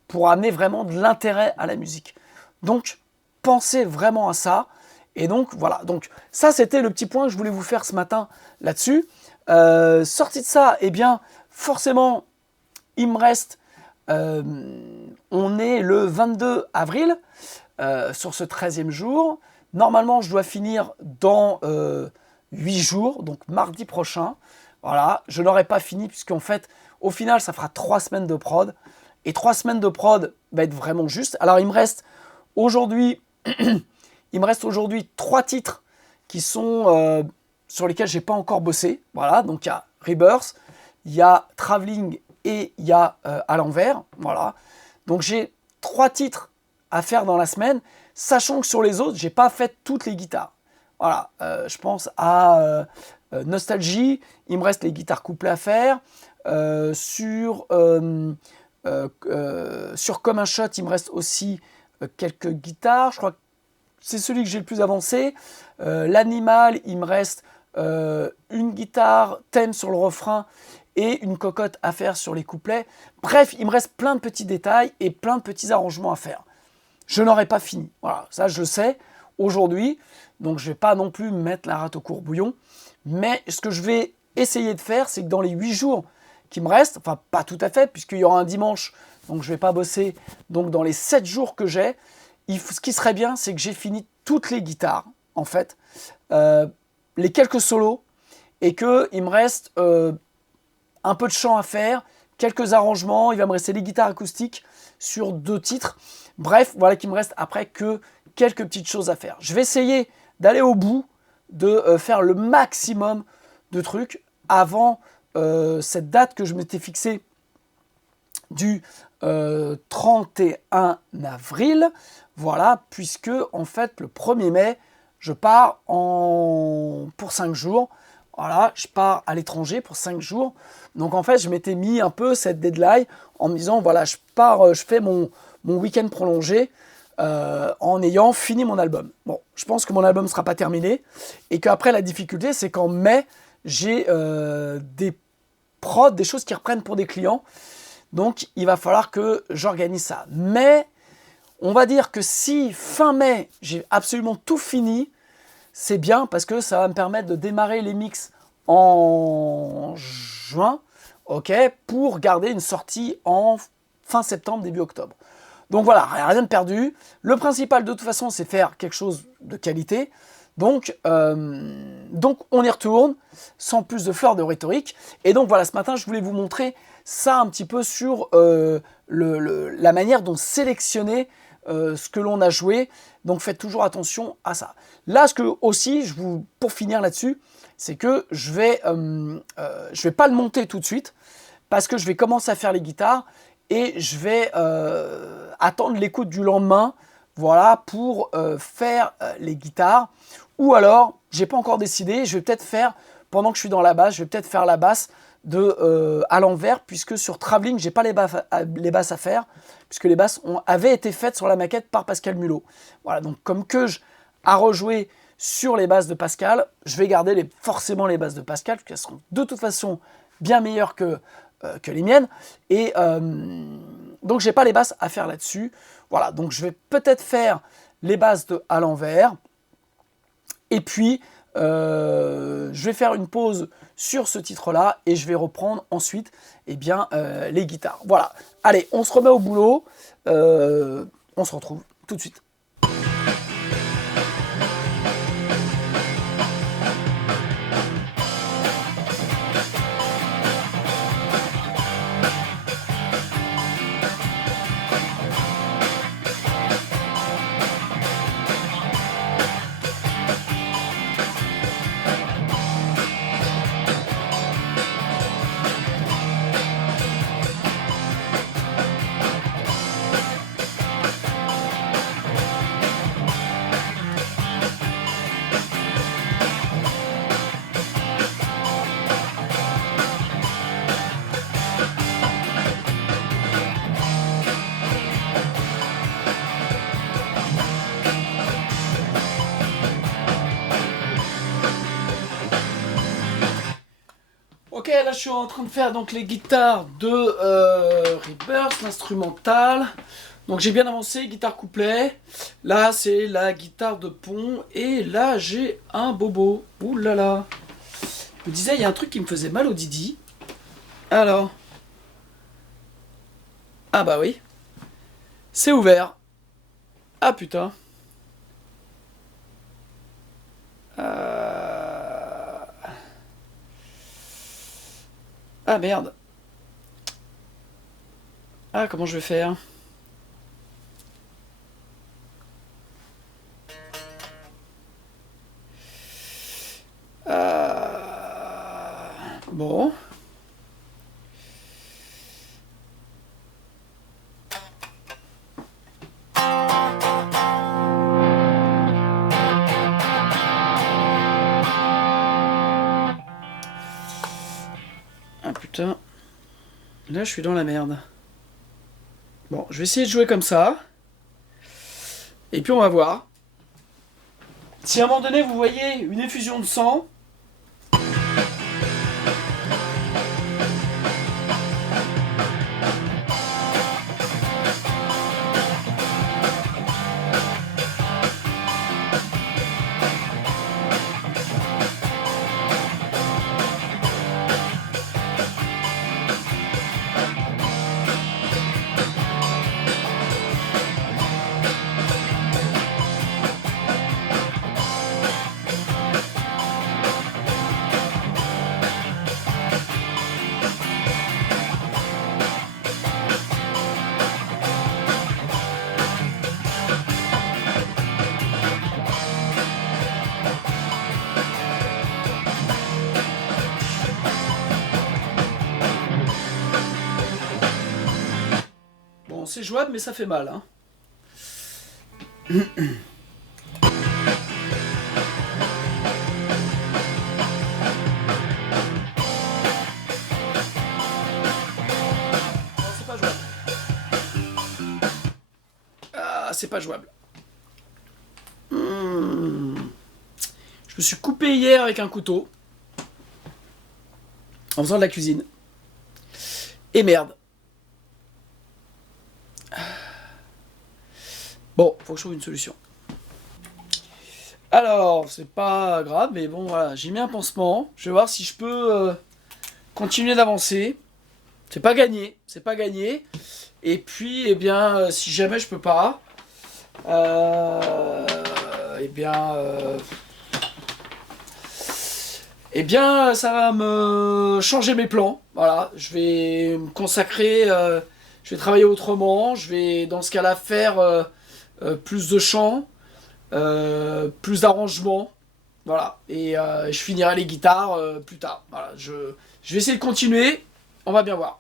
pour amener vraiment de l'intérêt à la musique. Donc pensez vraiment à ça. Et donc voilà, donc ça c'était le petit point que je voulais vous faire ce matin là-dessus. Sorti de ça, eh bien forcément il me reste, on est le 22 avril sur ce 13e jour. Normalement je dois finir dans 8 jours, donc mardi prochain. Voilà, je n'aurai pas fini puisqu'en fait au final ça fera 3 semaines de prod. Et 3 semaines de prod va être vraiment juste. Alors il me reste aujourd'hui... Il me reste aujourd'hui 3 titres qui sont sur lesquels je n'ai pas encore bossé. Voilà, donc il y a Rebirth, il y a Traveling et il y a À l'envers. Voilà, donc j'ai 3 titres à faire dans la semaine, sachant que sur les autres, je n'ai pas fait toutes les guitares. Voilà, je pense à Nostalgie, il me reste les guitares couplées à faire. Sur Comme un Shot, il me reste aussi quelques guitares. Je crois que c'est celui que j'ai le plus avancé. L'Animal, il me reste une guitare, thème sur le refrain et une cocotte à faire sur les couplets. Bref, il me reste plein de petits détails et plein de petits arrangements à faire. Je n'aurai pas fini. Voilà, ça je le sais aujourd'hui. Donc je ne vais pas non plus mettre la rate au courbouillon. Mais ce que je vais essayer de faire, c'est que dans les 8 jours qui me restent, enfin pas tout à fait, puisqu'il y aura un dimanche, donc je ne vais pas bosser. Donc dans les 7 jours que j'ai, ce qui serait bien, c'est que j'ai fini toutes les guitares, en fait, les quelques solos, et qu'il me reste un peu de chant à faire, quelques arrangements, il va me rester les guitares acoustiques sur 2 titres. Bref, voilà qu'il me reste après que quelques petites choses à faire. Je vais essayer d'aller au bout, de faire le maximum de trucs avant cette date que je m'étais fixée du 31 avril. Voilà, puisque en fait le 1er mai, je pars pour 5 jours. Voilà, je pars à l'étranger pour 5 jours. Donc en fait, je m'étais mis un peu cette deadline en me disant, voilà, je fais mon week-end prolongé en ayant fini mon album. Bon, je pense que mon album ne sera pas terminé et qu'après la difficulté, c'est qu'en mai, j'ai des prods, des choses qui reprennent pour des clients. Donc il va falloir que j'organise ça. Mais on va dire que si fin mai, j'ai absolument tout fini, c'est bien parce que ça va me permettre de démarrer les mix en juin, ok, pour garder une sortie en fin septembre, début octobre. Donc voilà, rien de perdu. Le principal de toute façon, c'est faire quelque chose de qualité. Donc on y retourne, sans plus de fleurs de rhétorique. Et donc voilà, ce matin, je voulais vous montrer ça un petit peu sur la manière dont sélectionner ce que l'on a joué. Donc faites toujours attention à ça. Là, ce que aussi, pour finir là-dessus, c'est que je vais pas le monter tout de suite, parce que je vais commencer à faire les guitares, et je vais attendre l'écoute du lendemain, voilà, pour faire les guitares. Ou alors, j'ai pas encore décidé, je vais peut-être faire, pendant que je suis dans la basse, je vais peut-être faire la basse à l'envers, puisque sur Travelling, j'ai pas les basses à faire, puisque les basses avaient été faites sur la maquette par Pascal Mulot. Voilà, donc comme a rejoué sur les basses de Pascal, je vais garder forcément les basses de Pascal, parce qu'elles seront de toute façon bien meilleures que les miennes, et donc j'ai pas les basses à faire là-dessus. Voilà, donc je vais peut-être faire les basses à l'envers, et puis je vais faire une pause sur ce titre-là, et je vais reprendre ensuite les guitares. Voilà, allez, on se remet au boulot, on se retrouve tout de suite. Ok, là je suis en train de faire donc les guitares de Rebirth, l'instrumental. Donc j'ai bien avancé, guitare couplet. Là c'est la guitare de pont. Et là j'ai un bobo. Ouh là là. Je me disais, il y a un truc qui me faisait mal au Didi. Alors. Ah bah oui. C'est ouvert. Ah putain. Ah merde. Ah, comment je vais faire? Bon. Ah putain. Là, je suis dans la merde. Bon, je vais essayer de jouer comme ça. Et puis on va voir. Si à un moment donné, vous voyez une effusion de sang, bon, c'est jouable, mais ça fait mal, hein. Non, c'est pas jouable. Ah, c'est pas jouable. Je me suis coupé hier avec un couteau en faisant de la cuisine. Et merde. Bon, faut que je trouve une solution. Alors, c'est pas grave, mais bon, voilà, j'ai mis un pansement. Je vais voir si je peux continuer d'avancer. C'est pas gagné, c'est pas gagné. Et puis, eh bien, si jamais je peux pas, eh bien, ça va me changer mes plans. Voilà, je vais me consacrer, je vais travailler autrement. Je vais, dans ce cas-là, faire plus de chant, plus d'arrangements. Voilà, et je finirai les guitares plus tard. Voilà, je vais essayer de continuer. On va bien voir.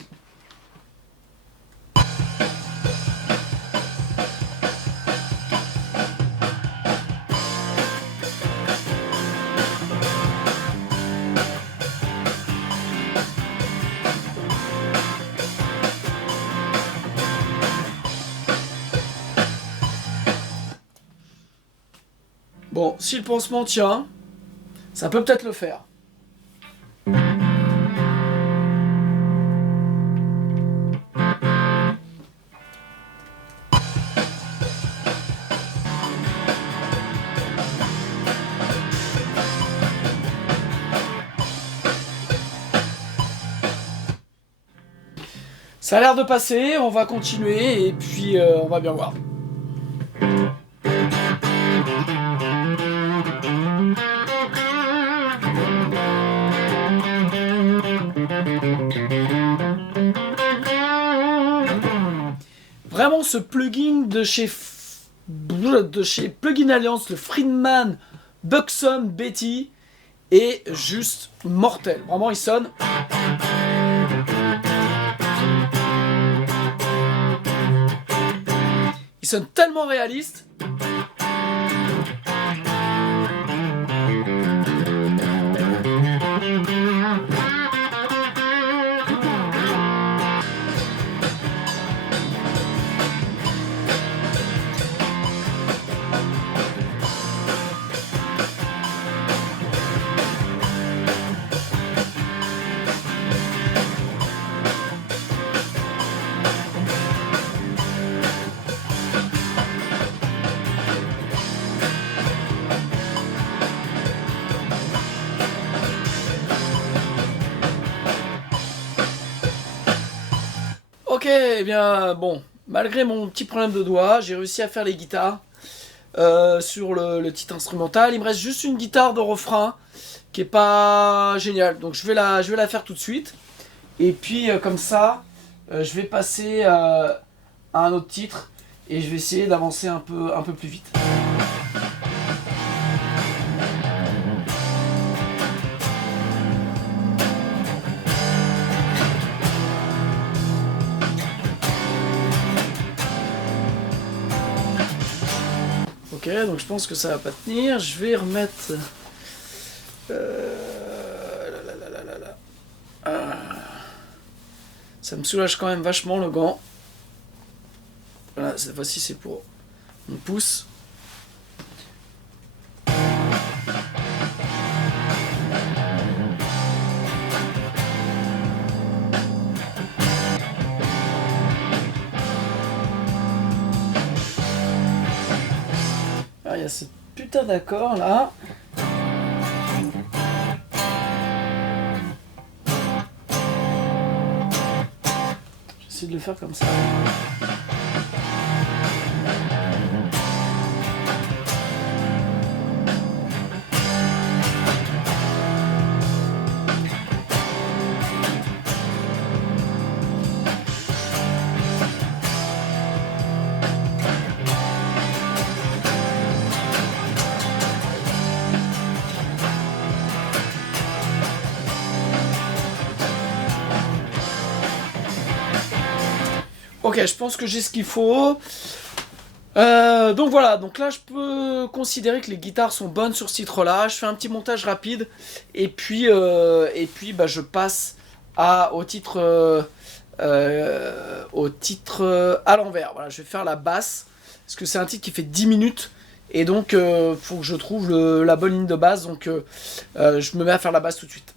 Bon, si le pansement tient, ça peut peut-être le faire. Ça a l'air de passer, on va continuer et puis on va bien voir. Vraiment, ce plugin de chez Plugin Alliance, le Friedman Buxom Betty, est juste mortel. Vraiment, il sonne. Il sonne tellement réaliste. Ok, eh bien, bon, malgré mon petit problème de doigt, j'ai réussi à faire les guitares sur le titre instrumental. Il me reste juste une guitare de refrain qui est pas géniale, donc je vais la faire tout de suite. Et puis comme ça, je vais passer à un autre titre et je vais essayer d'avancer un peu plus vite. Ok, donc je pense que ça va pas tenir. Je vais remettre. Ça me soulage quand même vachement le gant. Voilà, cette fois-ci c'est pour mon pouce. Ah, il y a ce putain d'accord là. J'essaie de le faire comme ça. Ok, je pense que j'ai ce qu'il faut. Donc voilà, donc là je peux considérer que les guitares sont bonnes sur ce titre-là. Je fais un petit montage rapide et puis bah, je passe au titre à l'envers. Voilà, je vais faire la basse parce que c'est un titre qui fait 10 minutes et donc faut que je trouve la bonne ligne de basse. Donc je me mets à faire la basse tout de suite.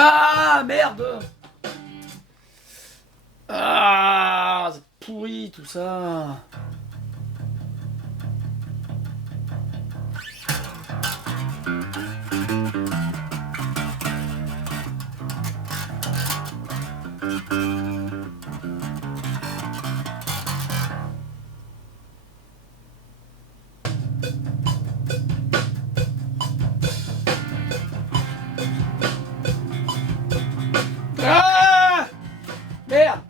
Ah, merde! Ah, c'est pourri tout ça. Ah! Merde!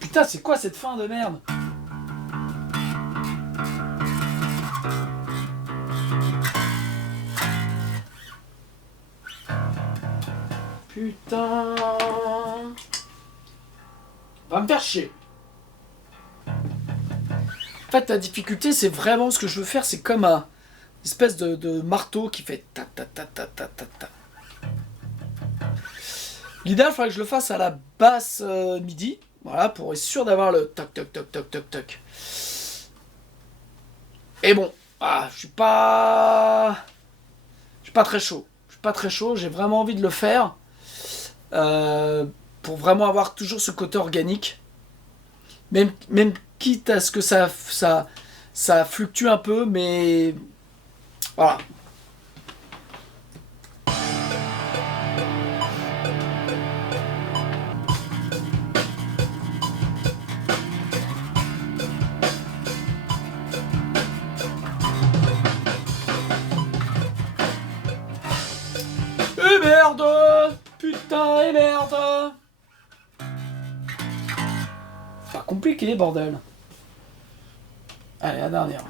Putain, c'est quoi cette fin de merde? Putain. Va me faire chier. En fait, la difficulté, c'est vraiment ce que je veux faire, c'est comme un espèce de marteau qui fait ta ta ta ta ta ta ta. L'idéal, il faudrait que je le fasse à la basse midi, voilà, pour être sûr d'avoir le toc toc toc toc toc toc. Et bon, je suis pas très chaud. Je suis pas très chaud. J'ai vraiment envie de le faire pour vraiment avoir toujours ce côté organique, même quitte à ce que ça fluctue un peu, mais voilà. Et merde! Putain, et merde! C'est pas compliqué, bordel. Allez, la dernière.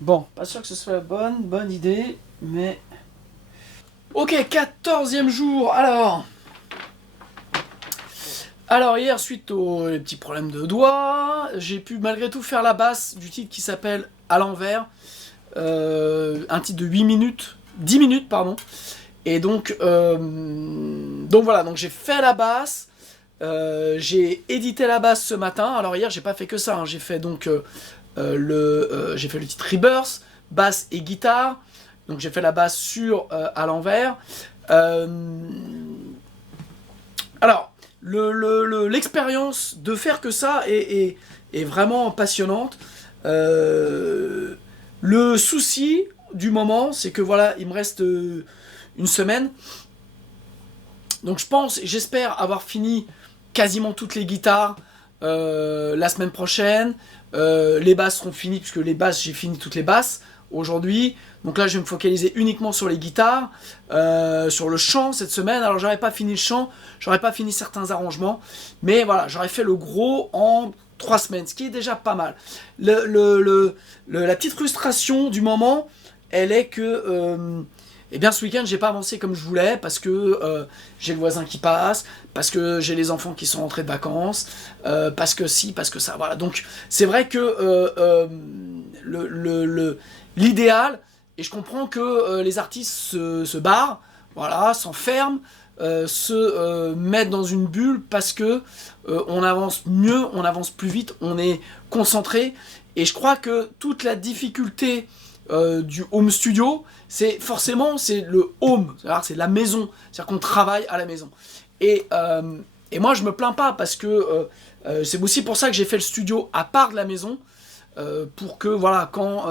Bon, pas sûr que ce soit la bonne idée, mais... Ok, 14e jour, Alors hier, suite aux petits problèmes de doigts, j'ai pu malgré tout faire la basse du titre qui s'appelle À l'envers, un titre de 10 minutes, pardon. Et donc voilà, donc j'ai fait la basse, j'ai édité la basse ce matin. Alors hier, j'ai pas fait que ça, hein. J'ai fait donc j'ai fait le titre Rebirth, basse et guitare. Donc j'ai fait la basse sur À l'envers. Alors, l'expérience de faire que ça est vraiment passionnante. Le souci du moment, c'est que voilà, il me reste une semaine. Donc j'espère avoir fini quasiment toutes les guitares la semaine prochaine. Les basses seront finies, puisque les basses, j'ai fini toutes les basses aujourd'hui. Donc là, je vais me focaliser uniquement sur les guitares, sur le chant cette semaine. Alors, j'aurais pas fini le chant, j'aurais pas fini certains arrangements, mais voilà, j'aurais fait le gros en 3 semaines, ce qui est déjà pas mal. La petite frustration du moment, elle est que, eh bien, ce week-end, j'ai pas avancé comme je voulais, parce que j'ai le voisin qui passe, parce que j'ai les enfants qui sont rentrés de vacances, parce que si, parce que ça, voilà. Donc, c'est vrai que l'idéal, et je comprends que les artistes se barrent, voilà, s'enferment, se mettent dans une bulle parce que on avance mieux, on avance plus vite, on est concentré. Et je crois que toute la difficulté du home studio, c'est le home, c'est-à-dire c'est la maison, c'est-à-dire qu'on travaille à la maison. Et moi je me plains pas parce que c'est aussi pour ça que j'ai fait le studio à part de la maison. Pour que voilà, quand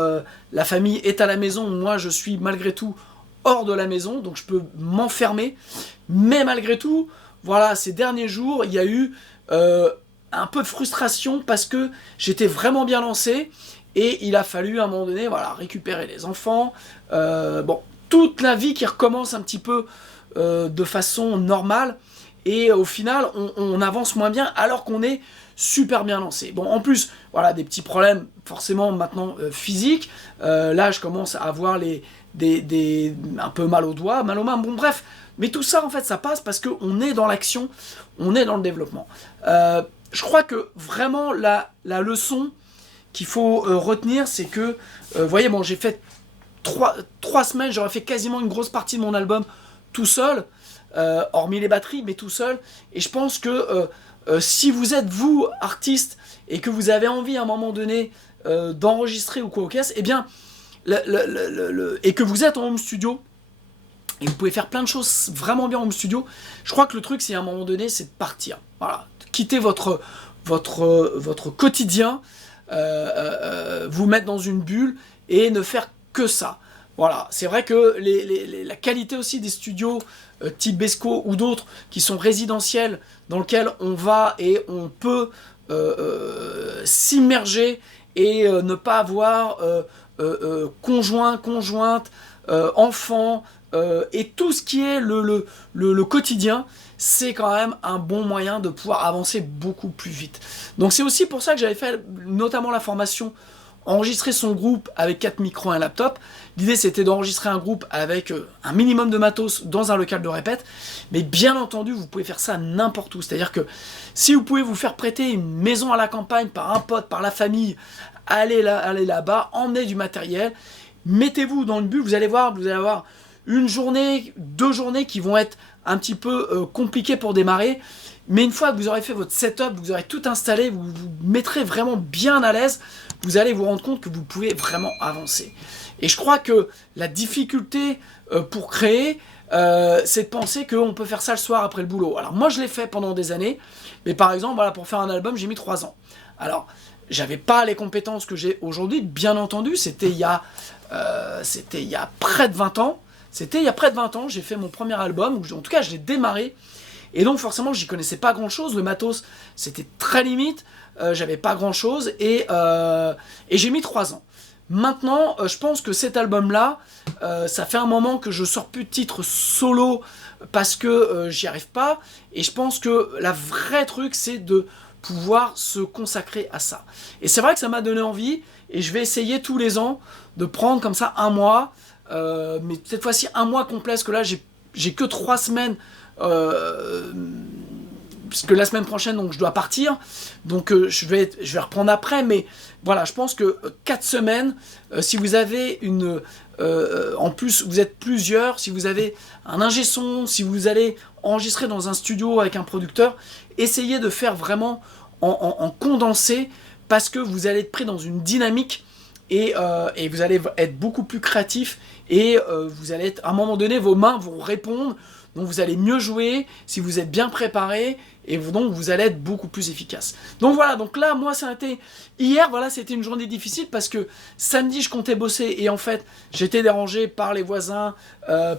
la famille est à la maison, moi je suis malgré tout hors de la maison, donc je peux m'enfermer. Mais malgré tout, voilà, ces derniers jours, il y a eu un peu de frustration parce que j'étais vraiment bien lancé et il a fallu à un moment donné, voilà, récupérer les enfants. Bon, toute la vie qui recommence un petit peu de façon normale. et au final on avance moins bien alors qu'on est super bien lancé. Bon, en plus, voilà, des petits problèmes forcément maintenant physiques. Là, je commence à avoir un peu mal aux doigts, mal aux mains. Bon, bref, mais tout ça, en fait, ça passe parce qu'on est dans l'action, on est dans le développement. Je crois que vraiment la leçon qu'il faut retenir, c'est que, vous voyez, bon, j'ai fait 3 semaines, j'aurais fait quasiment une grosse partie de mon album tout seul, hormis les batteries, mais tout seul. Et je pense que si vous êtes, vous, artiste, et que vous avez envie à un moment donné d'enregistrer ou quoi au caisse, eh bien, et que vous êtes en home studio, et vous pouvez faire plein de choses vraiment bien en home studio, je crois que le truc, c'est à un moment donné, c'est de partir. Voilà. Quitter votre quotidien, vous mettre dans une bulle et ne faire que ça. Voilà, c'est vrai que la qualité aussi des studios type Besco ou d'autres qui sont résidentiels, dans lesquels on va et on peut s'immerger et ne pas avoir conjoint, conjointe, enfant, et tout ce qui est le quotidien, c'est quand même un bon moyen de pouvoir avancer beaucoup plus vite. Donc c'est aussi pour ça que j'avais fait notamment la formation enregistrer son groupe avec 4 micros et un laptop. L'idée c'était d'enregistrer un groupe avec un minimum de matos dans un local de répète, mais bien entendu vous pouvez faire ça n'importe où, c'est à dire que si vous pouvez vous faire prêter une maison à la campagne par un pote, par la famille, allez là-bas, emmenez du matériel, mettez-vous dans le but, vous allez voir, vous allez avoir une journée, 2 journées qui vont être un petit peu compliquées pour démarrer, mais une fois que vous aurez fait votre setup, vous aurez tout installé, vous vous mettrez vraiment bien à l'aise, vous allez vous rendre compte que vous pouvez vraiment avancer. Et je crois que la difficulté pour créer, c'est de penser qu'on peut faire ça le soir après le boulot. Alors moi je l'ai fait pendant des années, mais par exemple voilà, pour faire un album j'ai mis 3 ans. Alors j'avais pas les compétences que j'ai aujourd'hui, bien entendu, c'était il y a près de 20 ans. C'était il y a près de 20 ans, j'ai fait mon premier album, ou en tout cas je l'ai démarré, et donc forcément j'y connaissais pas grand chose, le matos c'était très limite, j'avais pas grand chose, et j'ai mis 3 ans. Maintenant, je pense que cet album-là, ça fait un moment que je sors plus de titres solo, parce que j'y arrive pas, et je pense que la vraie truc c'est de pouvoir se consacrer à ça. Et c'est vrai que ça m'a donné envie, et je vais essayer tous les ans de prendre comme ça un mois, mais cette fois-ci un mois complet, parce que là j'ai que 3 semaines, puisque la semaine prochaine donc je dois partir, donc je vais reprendre après, mais voilà, je pense que 4 semaines, si vous avez en plus vous êtes plusieurs, si vous avez un ingé son, si vous allez enregistrer dans un studio avec un producteur, essayez de faire vraiment en condensé, parce que vous allez être pris dans une dynamique, et vous allez être beaucoup plus créatif, et vous allez être, à un moment donné, vos mains vont répondre, donc vous allez mieux jouer si vous êtes bien préparé, et donc vous allez être beaucoup plus efficace. Donc voilà, donc là moi ça a été hier, voilà, c'était une journée difficile parce que samedi je comptais bosser, et en fait j'étais dérangé par les voisins,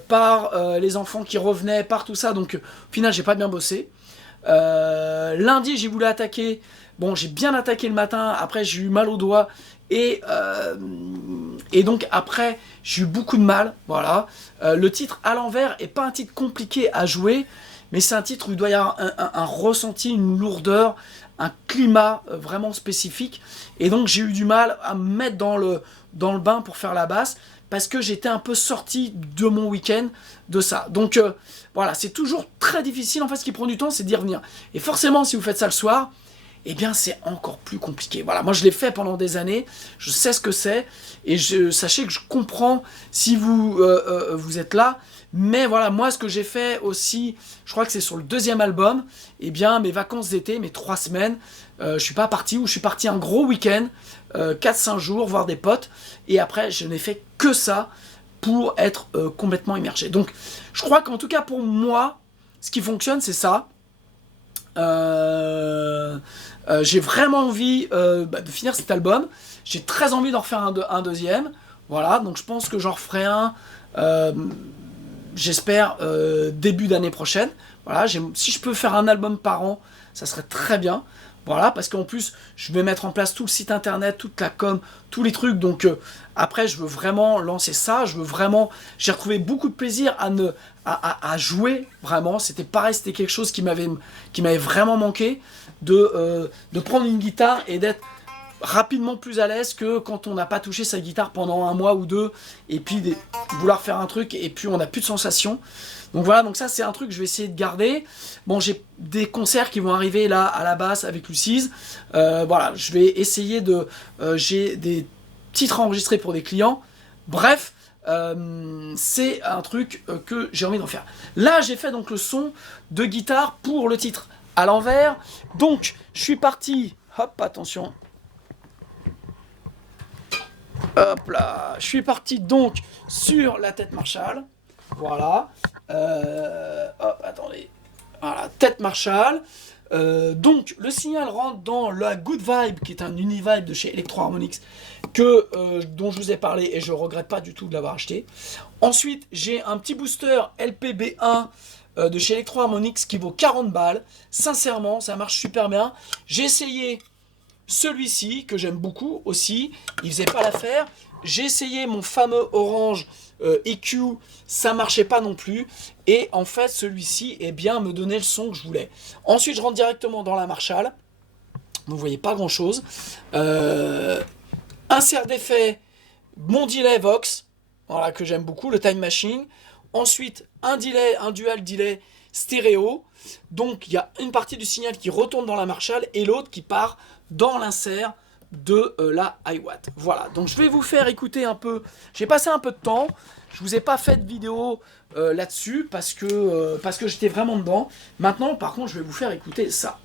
par les enfants qui revenaient, par tout ça, donc au final j'ai pas bien bossé. Lundi j'ai voulu attaquer, bon j'ai bien attaqué le matin, après j'ai eu mal au doigt, et donc après j'ai eu beaucoup de mal, voilà. Le titre à l'envers est pas un titre compliqué à jouer, mais c'est un titre où il doit y avoir un ressenti, une lourdeur, un climat vraiment spécifique, et donc j'ai eu du mal à me mettre dans le bain pour faire la basse, parce que j'étais un peu sorti de mon week-end de ça. Donc voilà, c'est toujours très difficile, en fait ce qui prend du temps c'est d'y revenir, et forcément si vous faites ça le soir, eh bien c'est encore plus compliqué. Voilà, moi je l'ai fait pendant des années, je sais ce que c'est, et sachez que je comprends si vous êtes là, mais voilà, moi ce que j'ai fait aussi, je crois que c'est sur le 2e album, eh bien mes vacances d'été, mes 3 semaines, je suis pas parti, ou je suis parti un gros week-end, 4-5 jours, voir des potes, et après je n'ai fait que ça pour être complètement immergé. Donc je crois qu'en tout cas pour moi, ce qui fonctionne c'est ça. J'ai vraiment envie de finir cet album, j'ai très envie d'en refaire un deuxième, voilà, donc je pense que j'en referai un, j'espère début d'année prochaine, voilà, si je peux faire un album par an, ça serait très bien, Voilà, parce qu'en plus, je vais mettre en place tout le site internet, toute la com, tous les trucs. Donc après, je veux vraiment lancer ça. J'ai retrouvé beaucoup de plaisir à jouer, vraiment. C'était pareil, c'était quelque chose qui m'avait vraiment manqué, de prendre une guitare et d'être rapidement plus à l'aise que quand on n'a pas touché sa guitare pendant un mois ou deux, et puis vouloir faire un truc, et puis on n'a plus de sensation. Donc voilà, donc ça c'est un truc que je vais essayer de garder. Bon, j'ai des concerts qui vont arriver là à la basse avec Lucize. Voilà, je vais essayer j'ai des titres enregistrés pour des clients. Bref, c'est un truc que j'ai envie d'en faire. Là, j'ai fait donc le son de guitare pour le titre à l'envers. Donc, je suis parti. Hop, attention. Hop là, je suis parti donc sur la tête Marshall. Voilà. Hop, attendez. Voilà, tête Marshall. Donc, le signal rentre dans la Good Vibe, qui est un Univibe de chez Electro Harmonix, dont je vous ai parlé et je regrette pas du tout de l'avoir acheté. Ensuite, j'ai un petit booster LPB1 de chez Electro Harmonix qui vaut 40 balles. Sincèrement, ça marche super bien. J'ai essayé celui-ci, que j'aime beaucoup aussi. Il faisait pas l'affaire. J'ai essayé mon fameux orange EQ, ça marchait pas non plus. Et en fait, celui-ci, eh bien, me donnait le son que je voulais. Ensuite, je rentre directement dans la Marshall. Vous voyez pas grand-chose. Insert d'effet, mon delay Vox, voilà, que j'aime beaucoup, le Time Machine. Ensuite, un dual delay stéréo. Donc, il y a une partie du signal qui retourne dans la Marshall et l'autre qui part dans l'insert de la iWatt. Voilà, donc je vais vous faire écouter un peu. J'ai passé un peu de temps. Je vous ai pas fait de vidéo là-dessus parce que j'étais vraiment dedans. Maintenant, par contre, je vais vous faire écouter ça.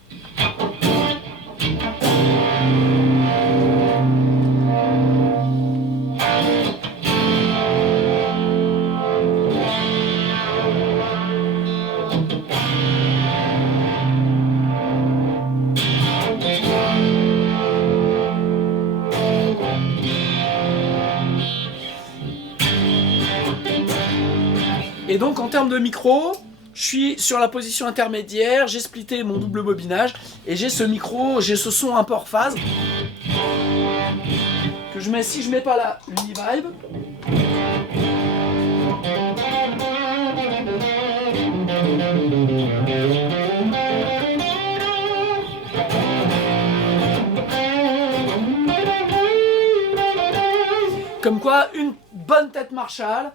Et donc en termes de micro, je suis sur la position intermédiaire, j'ai splitté mon double bobinage et j'ai ce micro, j'ai ce son un peu hors phase que je mets, si je mets pas la Univibe. Comme quoi, une bonne tête Marshall.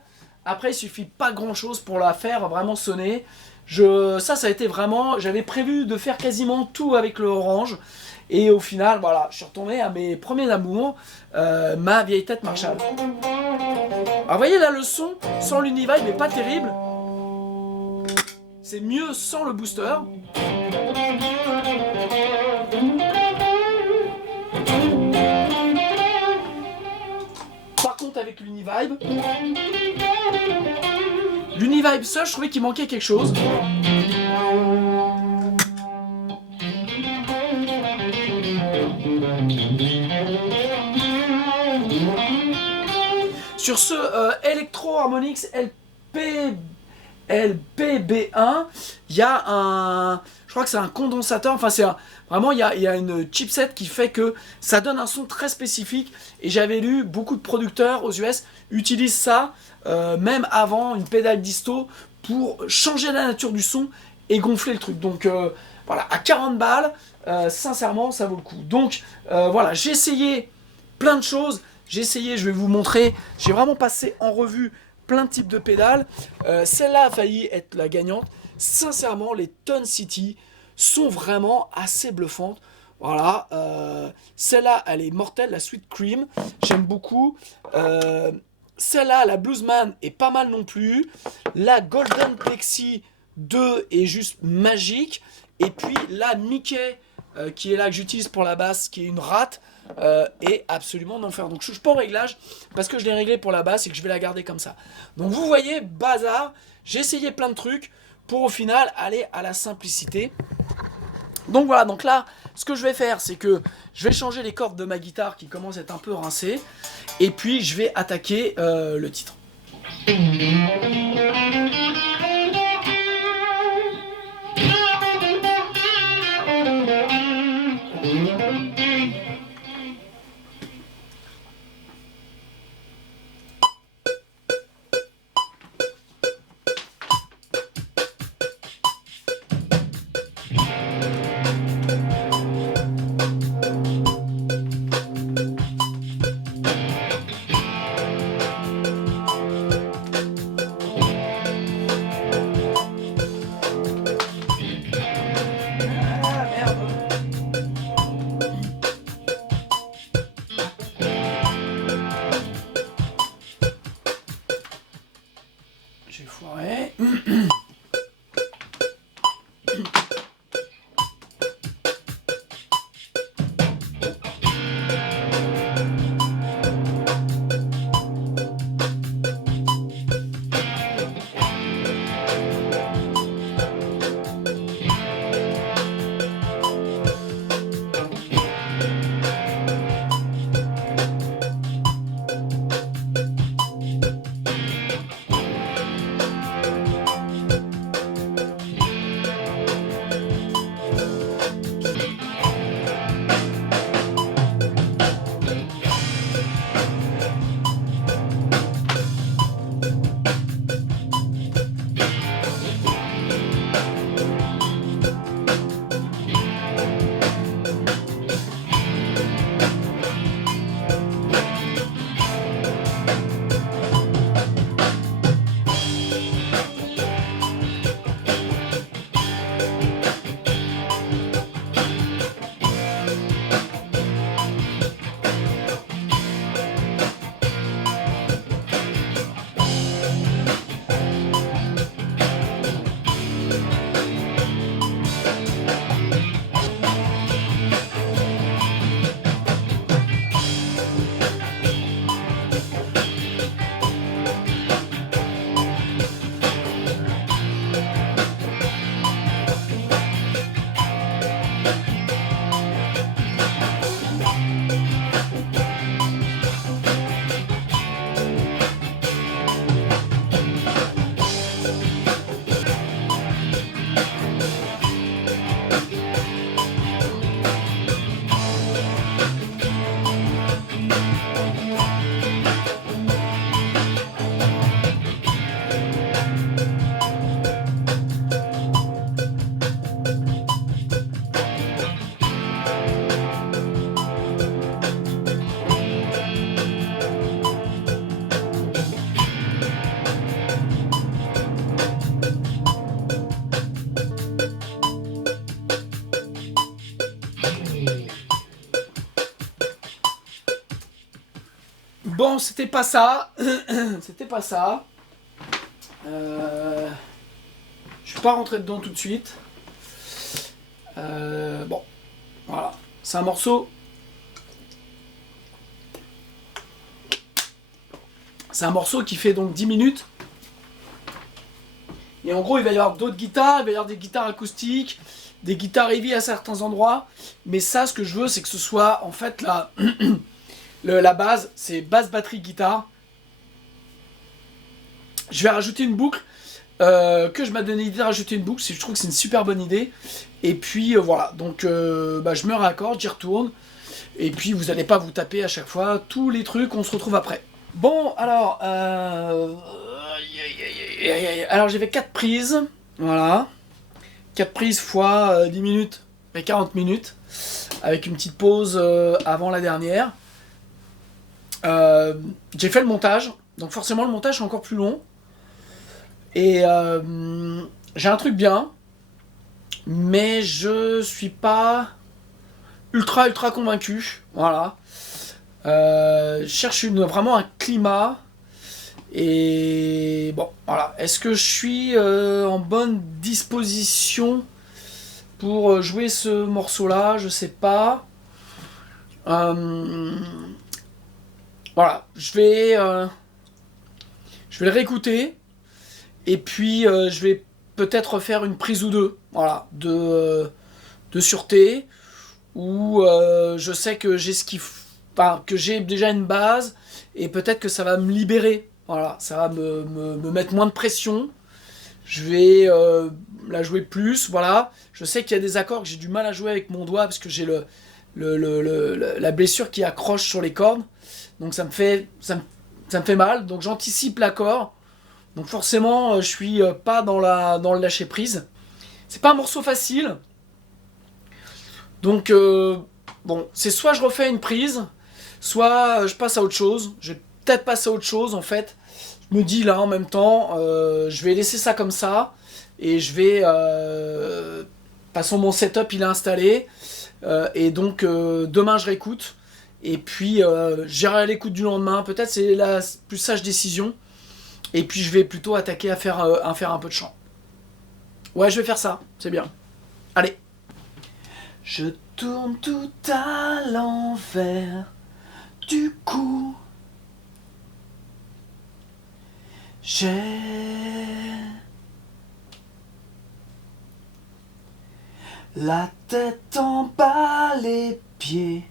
Après, il suffit pas grand chose pour la faire vraiment sonner. Ça a été vraiment. J'avais prévu de faire quasiment tout avec le orange. Et au final, voilà, je suis retourné à mes premiers amours, ma vieille tête Marshall. Alors, vous voyez là, le son sans l'Univibe n'est pas terrible. C'est mieux sans le booster. Par contre, avec l'Univibe seul, je trouvais qu'il manquait quelque chose. Sur ce Electro Harmonix LPB1, il y a je crois que c'est un condensateur, enfin vraiment il y a une chipset qui fait que ça donne un son très spécifique, et j'avais lu beaucoup de producteurs aux US utilisent ça, même avant une pédale disto, pour changer la nature du son et gonfler le truc. Donc voilà, à 40 balles, sincèrement ça vaut le coup. Donc voilà, j'ai essayé plein de choses, je vais vous montrer, j'ai vraiment passé en revue plein de types de pédales. Celle-là a failli être la gagnante. Sincèrement, les Tone City sont vraiment assez bluffantes. Voilà, celle-là, elle est mortelle, la Sweet Cream, j'aime beaucoup. Celle-là, la Bluesman, est pas mal non plus. La Golden Plexi 2 est juste magique. Et puis la Mickey, qui est là que j'utilise pour la basse, qui est une rate, est absolument d'enfer. Donc je suis pas au réglage parce que je l'ai réglé pour la basse et que je vais la garder comme ça. Donc vous voyez, bazar, j'ai essayé plein de trucs pour au final aller à la simplicité. Donc voilà, donc là, ce que je vais faire, c'est que je vais changer les cordes de ma guitare qui commencent à être un peu rincées, et puis je vais attaquer le titre. Bon, c'était pas ça. C'était pas ça. Je suis pas rentré dedans tout de suite. Bon, voilà. C'est un morceau. C'est un morceau qui fait donc 10 minutes. Et en gros, il va y avoir d'autres guitares. Il va y avoir des guitares acoustiques, des guitares heavy à certains endroits. Mais ça, ce que je veux, c'est que ce soit en fait la base. C'est basse, batterie, guitare. Je vais rajouter une boucle. Que je m'ai donné l'idée de rajouter une boucle. Je trouve que c'est une super bonne idée. Et puis voilà. Donc je me raccorde, j'y retourne. Et puis vous n'allez pas vous taper à chaque fois tous les trucs. On se retrouve après. Bon, alors... alors j'avais 4 prises. Voilà. 4 prises fois 10 minutes. Et 40 minutes. Avec une petite pause avant la dernière. J'ai fait le montage. Donc forcément le montage est encore plus long. Et j'ai un truc bien. Mais je suis pas ultra convaincu. Voilà. Je cherche vraiment un climat. Et bon, voilà. Est-ce que je suis en bonne disposition pour jouer ce morceau-là? Je sais pas. Voilà. Je vais le réécouter. Et puis, je vais peut-être refaire une prise ou deux. Voilà. De sûreté. Où je sais que j'ai que j'ai déjà une base. Et peut-être que ça va me libérer. Voilà, ça va me mettre moins de pression. Je vais la jouer plus, voilà. Je sais qu'il y a des accords que j'ai du mal à jouer avec mon doigt parce que j'ai la blessure qui accroche sur les cordes. Donc ça me fait mal. Donc j'anticipe l'accord. Donc forcément, je suis pas dans le lâcher prise. C'est pas un morceau facile. Donc bon, c'est soit je refais une prise, soit je passe à autre chose. Je vais peut-être passer à autre chose en fait. Je me dis là en même temps, je vais laisser ça comme ça et je vais. De toute façon, mon setup il est installé et donc demain je réécoute et puis j'irai à l'écoute du lendemain. Peut-être c'est la plus sage décision et puis je vais plutôt attaquer à faire un peu de chant. Ouais, je vais faire ça, c'est bien. Allez. Je tourne tout à l'envers du coup. J'ai la tête en bas, les pieds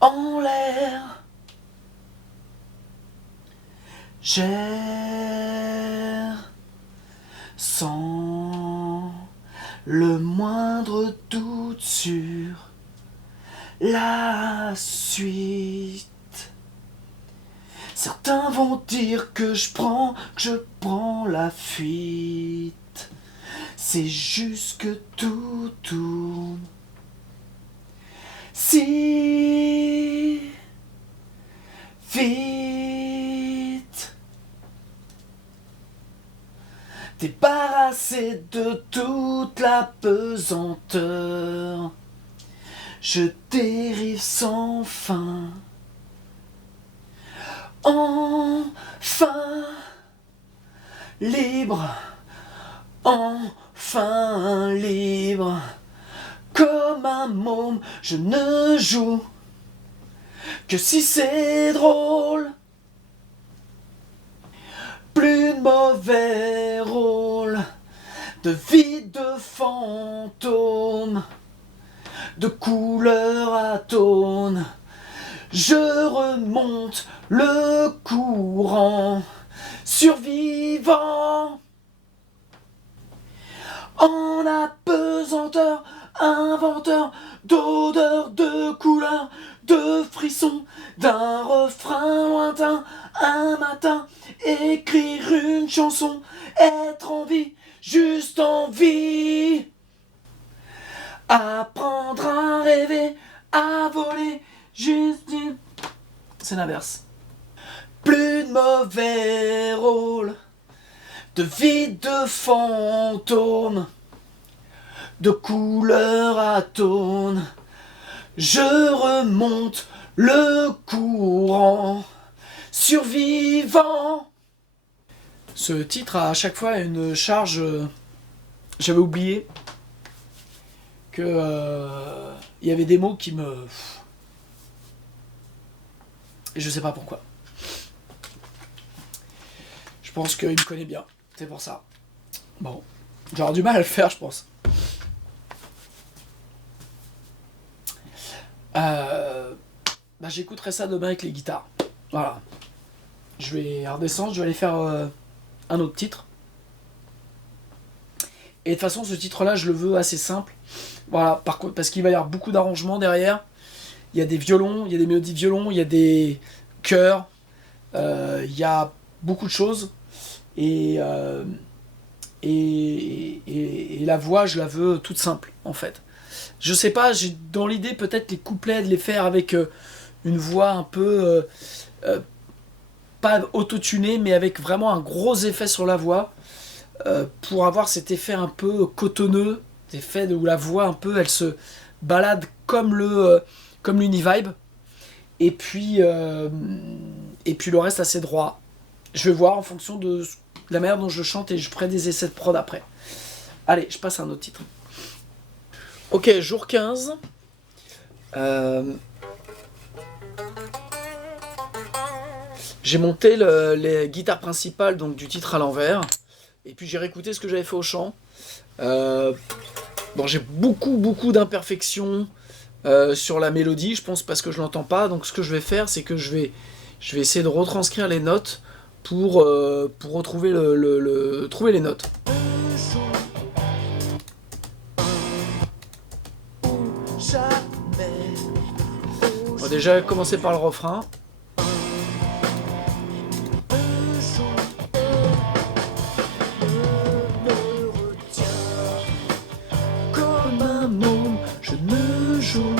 en l'air. J'erre sans le moindre doute sur la suite. Certains vont dire que je prends la fuite. C'est juste que tout tourne si vite. Débarrassé de toute la pesanteur, je dérive sans fin. Enfin libre, enfin libre. Comme un môme, je ne joue que si c'est drôle. Plus de mauvais rôle, de vide, de fantôme, de couleur atone. Je remonte le courant, survivant. En apesanteur, inventeur d'odeurs, de couleurs, de frissons, d'un refrain lointain. Un matin, écrire une chanson, être en vie, juste en vie. Apprendre à rêver, à voler, juste une... C'est l'inverse. Plus de mauvais rôle, de vide, de fantôme, de couleur atone. Je remonte le courant, survivant. Ce titre a à chaque fois une charge... J'avais oublié que y avait des mots qui me... Et je sais pas pourquoi. Je pense qu'il me connaît bien, c'est pour ça. Bon, j'aurai du mal à le faire, je pense. J'écouterai ça demain avec les guitares. Voilà. Je vais redescendre, je vais aller faire un autre titre. Et de toute façon, ce titre-là, je le veux assez simple. Voilà, par contre, parce qu'il va y avoir beaucoup d'arrangements derrière. Il y a des violons, il y a des mélodies de violon, il y a des chœurs, il y a beaucoup de choses. Et la voix, je la veux toute simple, en fait. Je sais pas, j'ai dans l'idée peut-être les couplets de les faire avec une voix un peu... pas autotunée, mais avec vraiment un gros effet sur la voix, pour avoir cet effet un peu cotonneux, cet effet où la voix un peu, elle se balade comme l'Univibe, et puis le reste assez droit. Je vais voir en fonction de la manière dont je chante et je ferai des essais de prod après. Allez, je passe à un autre titre. Ok, jour 15. J'ai monté les guitares principales donc, du titre à l'envers. Et puis j'ai réécouté ce que j'avais fait au chant. J'ai beaucoup d'imperfections sur la mélodie, je pense, parce que je l'entends pas. Donc ce que je vais faire, c'est que je vais essayer de retranscrire les notes pour retrouver trouver les notes. On va déjà commencer par le refrain. Comme un môme, je ne joue.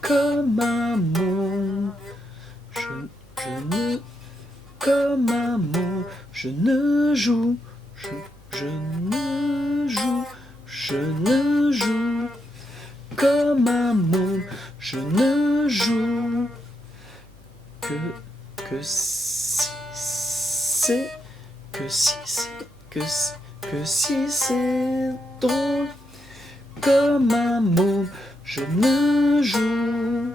Comme un môme, comme un môme, je ne joue, je ne joue, je ne joue. Comme un môme, je ne joue que si c'est, que si c'est, que si c'est drôle, comme un môme, je ne joue.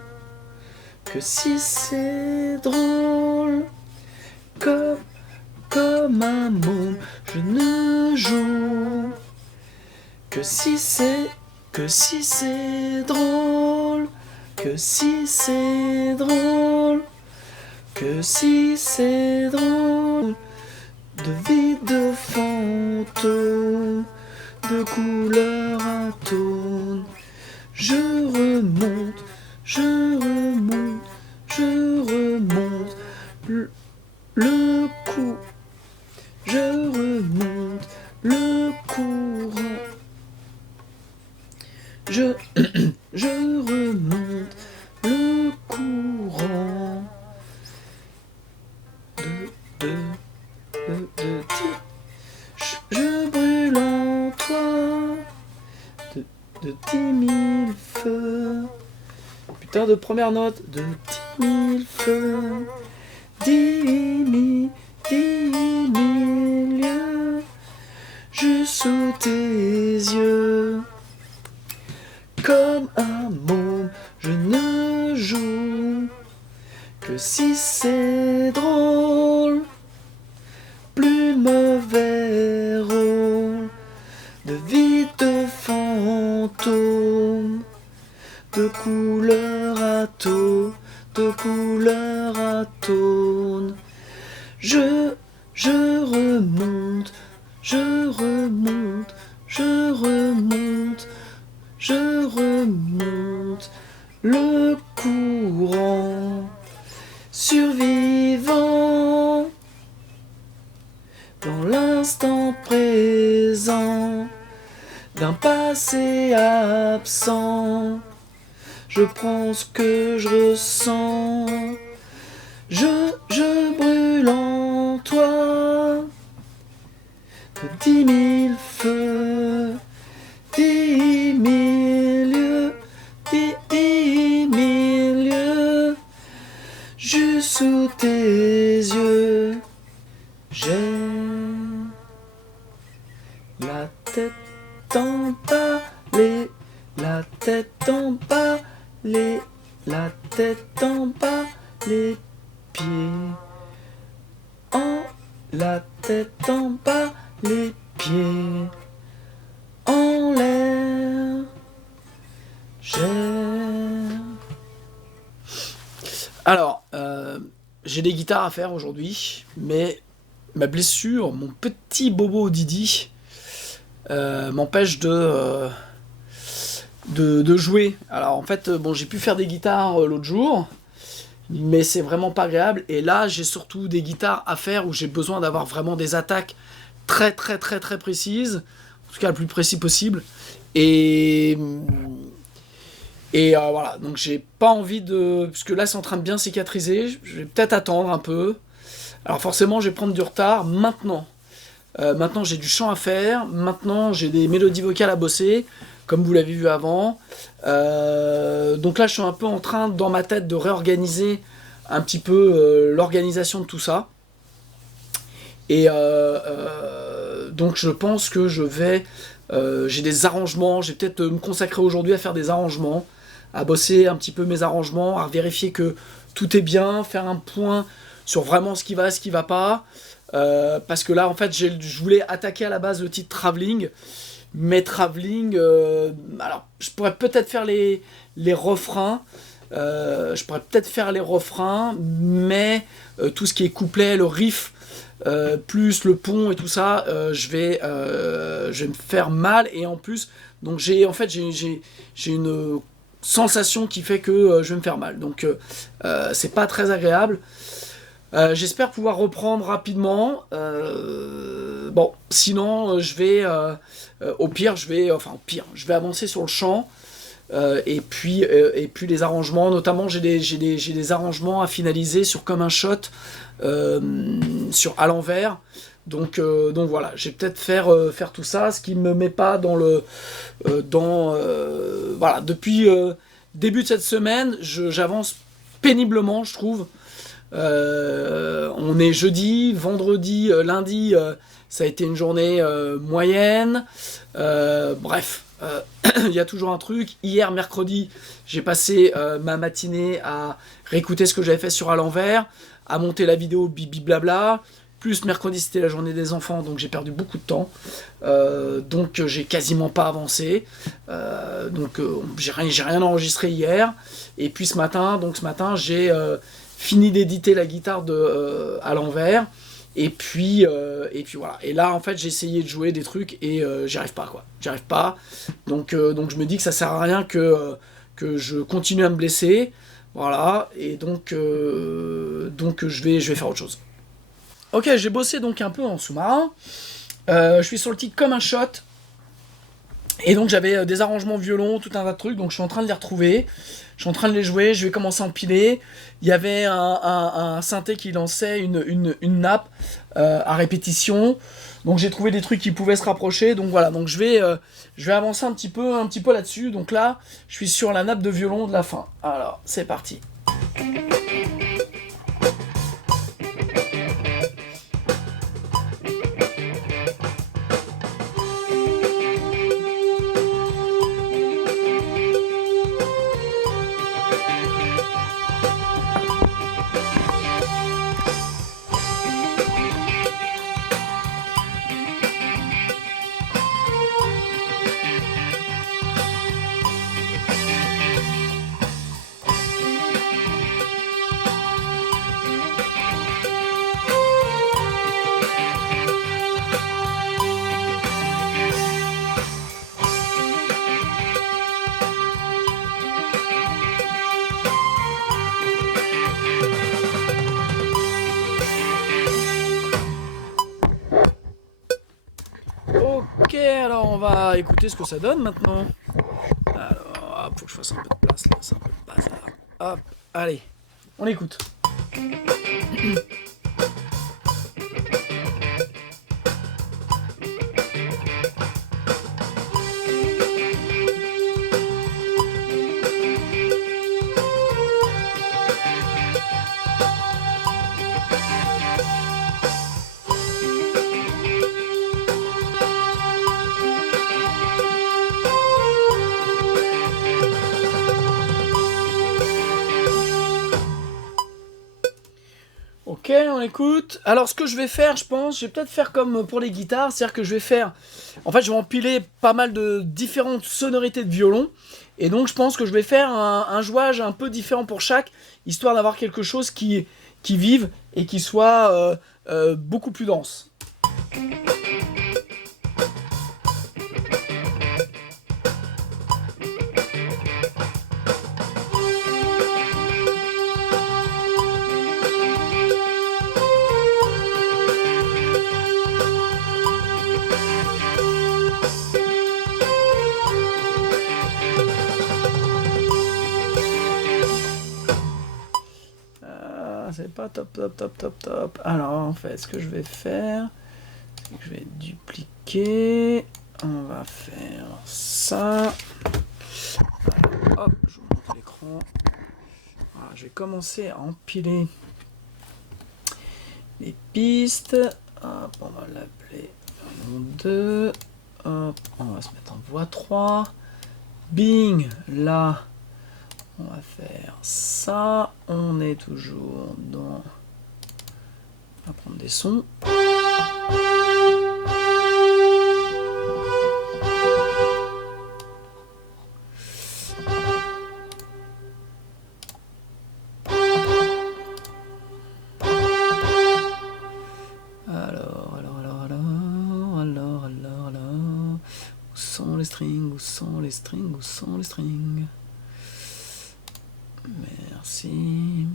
Que si c'est drôle, comme un môme, je ne joue. Que si c'est drôle, que si c'est drôle, que si c'est drôle, de vie de fantôme, de couleur atone, je remonte, le coup, je remonte le courant, je remonte le courant je brûle en toi de 10 000 feux. Putain de première note, de 10 000 feux, 10 000 lieues, juste sous tes yeux. Comme un môme, je ne joue que si c'est drôle. Plus mauvais rôle de vie de fantôme, de couleur atone, de couleur atone. Je remonte, je remonte, je remonte, je remonte le courant. Survivant dans l'instant présent d'un passé absent, je prends ce que je ressens, je brûle en toi de 10 000 feux, 10 000 lieues, 10 000 lieues, juste sous tes yeux. J'ai la tête emballée, la tête emballée, la tête emballée, les pieds la tête en bas, les pieds en l'air. Alors, j'ai des guitares à faire aujourd'hui, mais ma blessure, mon petit bobo Didi, m'empêche de jouer. Alors en fait, bon, j'ai pu faire des guitares l'autre jour, mais c'est vraiment pas agréable. Et là, j'ai surtout des guitares à faire où j'ai besoin d'avoir vraiment des attaques très précises, en tout cas le plus précis possible. Et voilà, donc j'ai pas envie de... Parce que là, c'est en train de bien cicatriser, je vais peut-être attendre un peu. Alors forcément, je vais prendre du retard maintenant. Maintenant, j'ai du chant à faire. Maintenant, j'ai des mélodies vocales à bosser, comme vous l'avez vu avant. Donc là, je suis un peu en train, dans ma tête, de réorganiser un petit peu l'organisation de tout ça. Et donc, je pense que je vais... j'ai des arrangements. Je vais peut-être me consacrer aujourd'hui à faire des arrangements, à bosser un petit peu mes arrangements, à vérifier que tout est bien, faire un point sur vraiment ce qui va pas. Parce que là, en fait, je voulais attaquer à la base le titre Travelling. Mais Travelling, alors, je pourrais peut-être faire les refrains. Mais tout ce qui est couplet, le riff, plus le pont et tout ça, je vais me faire mal. Et en plus, donc j'ai une sensation qui fait que je vais me faire mal. Donc, c'est pas très agréable. J'espère pouvoir reprendre rapidement. Bon, sinon, je vais... au pire, je vais avancer sur le chant. Et puis les arrangements, notamment j'ai des arrangements à finaliser sur Comme un shot, sur À l'envers. Donc voilà, je vais peut-être faire tout ça, ce qui me met pas dans le... voilà, depuis début de cette semaine, j'avance péniblement, je trouve. On est jeudi, vendredi, lundi, ça a été une journée moyenne. Bref, il y a toujours un truc. Hier, mercredi, j'ai passé ma matinée à réécouter ce que j'avais fait sur À l'envers, à monter la vidéo bibi blabla. Plus mercredi, c'était la journée des enfants, donc j'ai perdu beaucoup de temps. Donc j'ai quasiment pas avancé. Donc j'ai rien enregistré hier. Et puis ce matin, j'ai fini d'éditer la guitare de À l'envers. Et puis voilà. Et là, en fait, j'ai essayé de jouer des trucs et j'y arrive pas, quoi. J'y arrive pas. Donc je me dis que ça sert à rien que je continue à me blesser. Voilà. Et donc je vais faire autre chose. Ok, j'ai bossé donc un peu en sous-marin. Je suis sur le titre Comme un shot. Et donc j'avais des arrangements violon, tout un tas de trucs. Donc je suis en train de les retrouver. Je suis en train de les jouer. Je vais commencer à empiler. Il y avait un synthé qui lançait une nappe à répétition. Donc j'ai trouvé des trucs qui pouvaient se rapprocher. Donc voilà. Donc je vais avancer un petit peu là-dessus. Donc là, je suis sur la nappe de violon de la fin. Alors c'est parti. Ok, alors on va écouter ce que ça donne maintenant. Alors, faut que je fasse un peu de place là, c'est un peu de bazar. Hop, allez, on écoute. Ok, on écoute. Alors ce que je vais faire, je pense, je vais peut-être faire comme pour les guitares, c'est-à-dire que je vais faire... En fait, je vais empiler pas mal de différentes sonorités de violon, et donc je pense que je vais faire un jouage un peu différent pour chaque, histoire d'avoir quelque chose qui vive et qui soit beaucoup plus dense. C'est pas top. Alors en fait, ce que je vais faire, c'est que je vais dupliquer. On va faire ça. Alors, hop, je vous montre l'écran. Voilà, je vais commencer à empiler les pistes. Hop, on va l'appeler violon 2. Hop, on va se mettre en voix 3. Bing, là. On va faire ça, on est toujours dans... On va prendre des sons. Alors... Où sont les strings? Où sont les strings? Où sont les strings? Merci.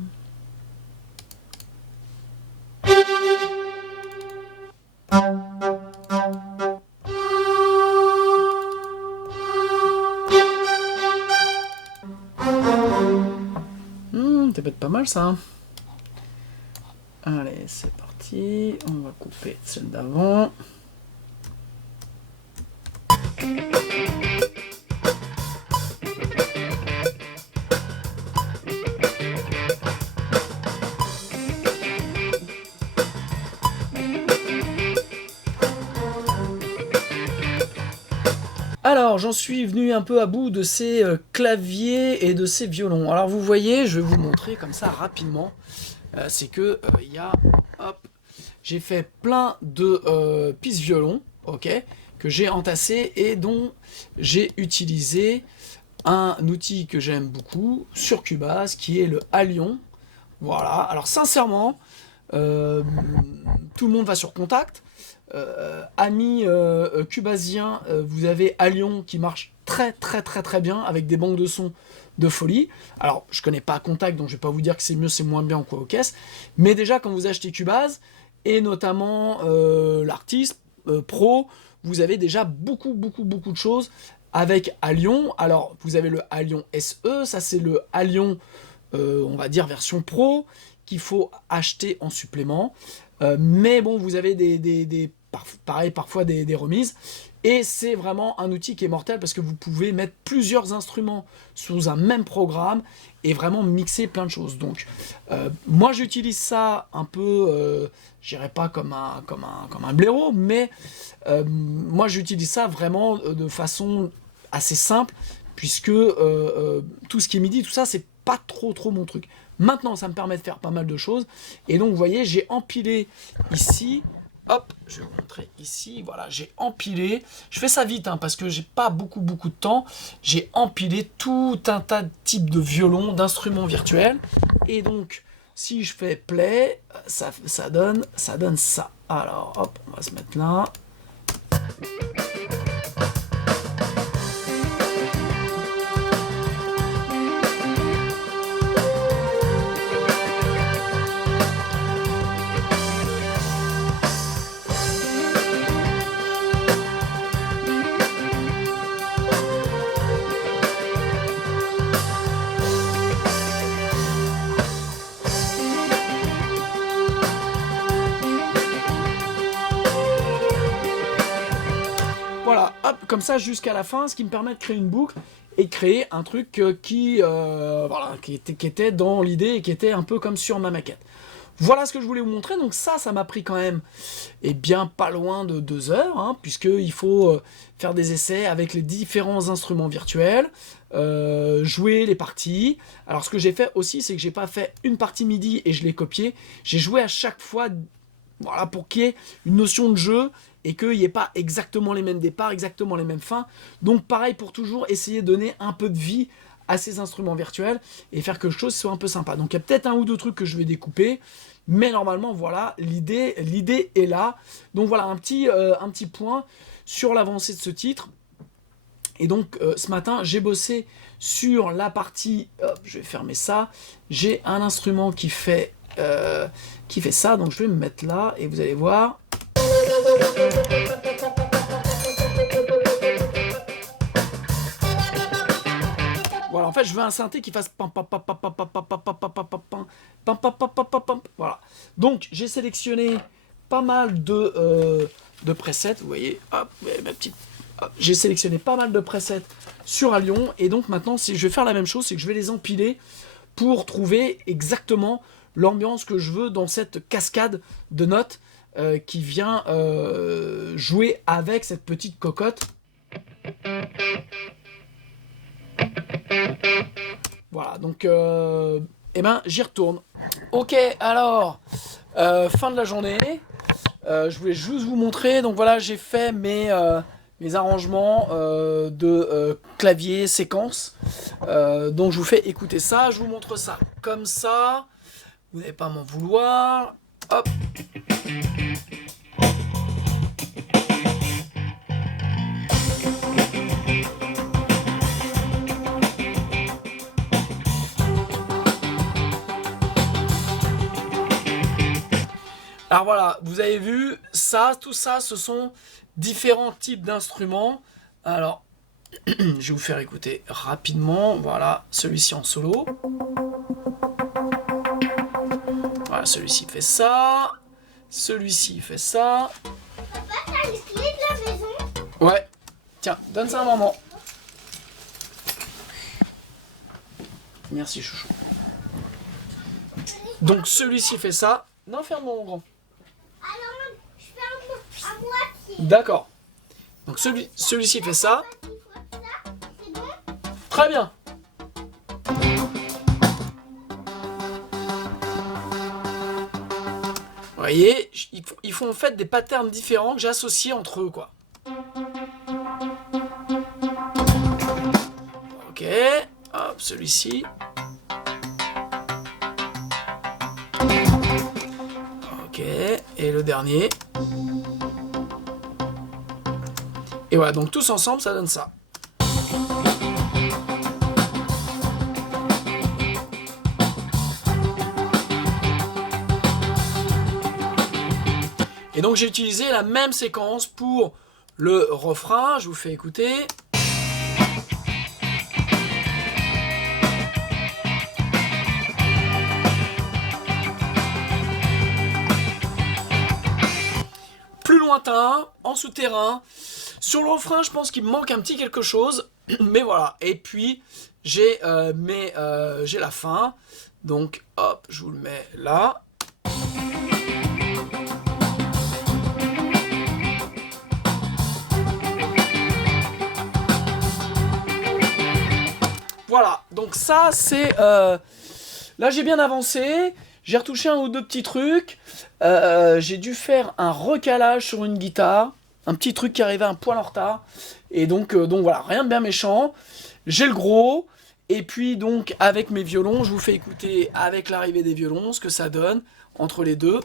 Ça peut être pas mal ça. Allez, c'est parti. On va couper celle d'avant. Alors, j'en suis venu un peu à bout de ces claviers et de ces violons. Alors, vous voyez, je vais vous montrer comme ça rapidement. C'est que il y a, hop, j'ai fait plein de pistes violon, ok, que j'ai entassé et dont j'ai utilisé un outil que j'aime beaucoup sur Cubase, qui est le Allion. Voilà. Alors, sincèrement, tout le monde va sur Contact. Amis cubasiens, vous avez Allion qui marche très bien avec des banques de sons de folie. Alors, je connais pas Contact, donc je vais pas vous dire que c'est mieux, c'est moins bien ou quoi aux caisses. Mais déjà, quand vous achetez Cubase, et notamment l'artiste pro, vous avez déjà beaucoup de choses avec Allion. Alors, vous avez le Allion SE, ça c'est le Allion, on va dire version pro, qu'il faut acheter en supplément. Mais bon, vous avez pareil, parfois des remises. Et c'est vraiment un outil qui est mortel parce que vous pouvez mettre plusieurs instruments sous un même programme et vraiment mixer plein de choses. Donc, moi j'utilise ça un peu, je dirais pas comme un blaireau, mais moi j'utilise ça vraiment de façon assez simple puisque tout ce qui est MIDI, tout ça, c'est pas trop mon truc. Maintenant, ça me permet de faire pas mal de choses. Et donc, vous voyez, j'ai empilé ici. Hop, je vais vous montrer ici. Voilà, j'ai empilé. Je fais ça vite, hein, parce que j'ai pas beaucoup de temps. J'ai empilé tout un tas de types de violons, d'instruments virtuels. Et donc, si je fais play, ça donne ça. Alors, hop, on va se mettre là. Voilà, hop, comme ça jusqu'à la fin, ce qui me permet de créer une boucle et de créer un truc qui était dans l'idée et qui était un peu comme sur ma maquette. Voilà ce que je voulais vous montrer. Donc ça m'a pris quand même bien pas loin de 2 heures, hein, puisqu'il faut faire des essais avec les différents instruments virtuels, jouer les parties. Alors ce que j'ai fait aussi, c'est que j'ai pas fait une partie MIDI et je l'ai copié. J'ai joué à chaque fois, voilà, pour qu'il y ait une notion de jeu et qu'il n'y ait pas exactement les mêmes départs, exactement les mêmes fins. Donc pareil, pour toujours essayer de donner un peu de vie à ces instruments virtuels et faire que les choses soient un peu sympa. Donc il y a peut-être un ou deux trucs que je vais découper, mais normalement voilà, l'idée est là. Donc voilà, un petit point sur l'avancée de ce titre. Et donc ce matin, j'ai bossé sur la partie, hop, je vais fermer ça, j'ai un instrument qui fait ça, donc je vais me mettre là et vous allez voir. Voilà, en fait, je veux un synthé qui fasse pam pam pam pam pam pam pam pam pam pam pam pam pam pam pam. Voilà. Donc, j'ai sélectionné pas mal de presets. Vous voyez, hop, ma petite. J'ai sélectionné pas mal de presets sur Allion. Et donc, maintenant, si je vais faire la même chose, c'est que je vais les empiler pour trouver exactement l'ambiance que je veux dans cette cascade de notes qui vient jouer avec cette petite cocotte. Voilà, donc j'y retourne. Ok, alors fin de la journée. Je voulais juste vous montrer. Donc voilà, j'ai fait mes arrangements de clavier séquence. Donc je vous fais écouter ça. Je vous montre ça comme ça. Vous n'allez pas m'en vouloir. Hop. Alors voilà, vous avez vu, tout ça, ce sont différents types d'instruments. Alors, je vais vous faire écouter rapidement. Voilà, celui-ci en solo. Voilà, celui-ci fait ça. Celui-ci fait ça. Papa, t'as les clés de la maison? Ouais. Tiens, donne ça à maman. Merci, chouchou. Donc, celui-ci fait ça. Non, ferme mon grand. Alors, je fais à moitié. D'accord. Donc celui-ci fait ça. Il faut Très bien. Vous voyez, ils font en fait des patterns différents que j'associe entre eux, quoi. Ok, hop, celui-ci. Ok, et le dernier. Et voilà, donc tous ensemble, ça donne ça. Et donc j'ai utilisé la même séquence pour le refrain, je vous fais écouter. Plus lointain, en souterrain. Sur le refrain, je pense qu'il me manque un petit quelque chose, mais voilà. Et puis j'ai la fin, donc hop, je vous le mets là. Voilà, donc ça c'est... Là j'ai bien avancé, j'ai retouché un ou deux petits trucs, j'ai dû faire un recalage sur une guitare, un petit truc qui arrivait un poil en retard, et donc voilà, rien de bien méchant, j'ai le gros, et puis donc avec mes violons, je vous fais écouter avec l'arrivée des violons ce que ça donne entre les deux.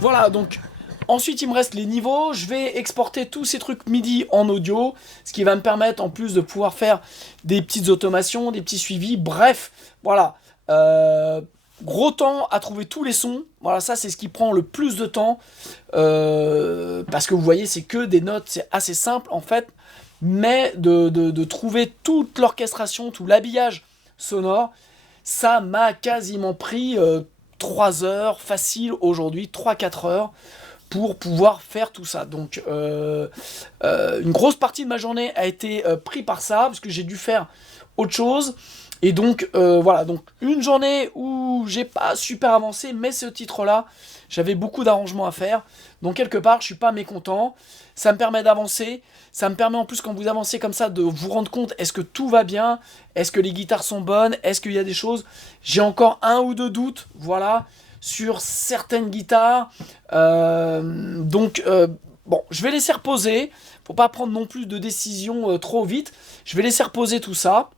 Voilà, donc ensuite il me reste les niveaux, je vais exporter tous ces trucs MIDI en audio, ce qui va me permettre en plus de pouvoir faire des petites automations, des petits suivis, bref, voilà. Gros temps à trouver tous les sons, voilà, ça c'est ce qui prend le plus de temps, parce que vous voyez c'est que des notes, c'est assez simple en fait, mais de trouver toute l'orchestration, tout l'habillage sonore, ça m'a quasiment pris 3 heures facile aujourd'hui, 3-4 heures pour pouvoir faire tout ça. Donc une grosse partie de ma journée a été pris par ça, parce que j'ai dû faire autre chose. Et donc voilà, donc une journée où j'ai pas super avancé, mais ce titre-là, j'avais beaucoup d'arrangements à faire. Donc quelque part, je suis pas mécontent. Ça me permet d'avancer. Ça me permet en plus, quand vous avancez comme ça, de vous rendre compte, est-ce que tout va bien? Est-ce que les guitares sont bonnes? Est-ce qu'il y a des choses? J'ai encore un ou deux doutes, voilà, sur certaines guitares. Bon, je vais laisser reposer. Faut pas prendre non plus de décision trop vite. Je vais laisser reposer tout ça.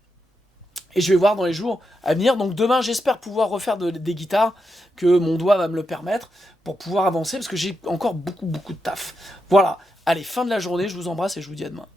Et je vais voir dans les jours à venir. Donc demain, j'espère pouvoir refaire des guitares, que mon doigt va me le permettre, pour pouvoir avancer, parce que j'ai encore beaucoup de taf. Voilà. Allez, fin de la journée, je vous embrasse et je vous dis à demain.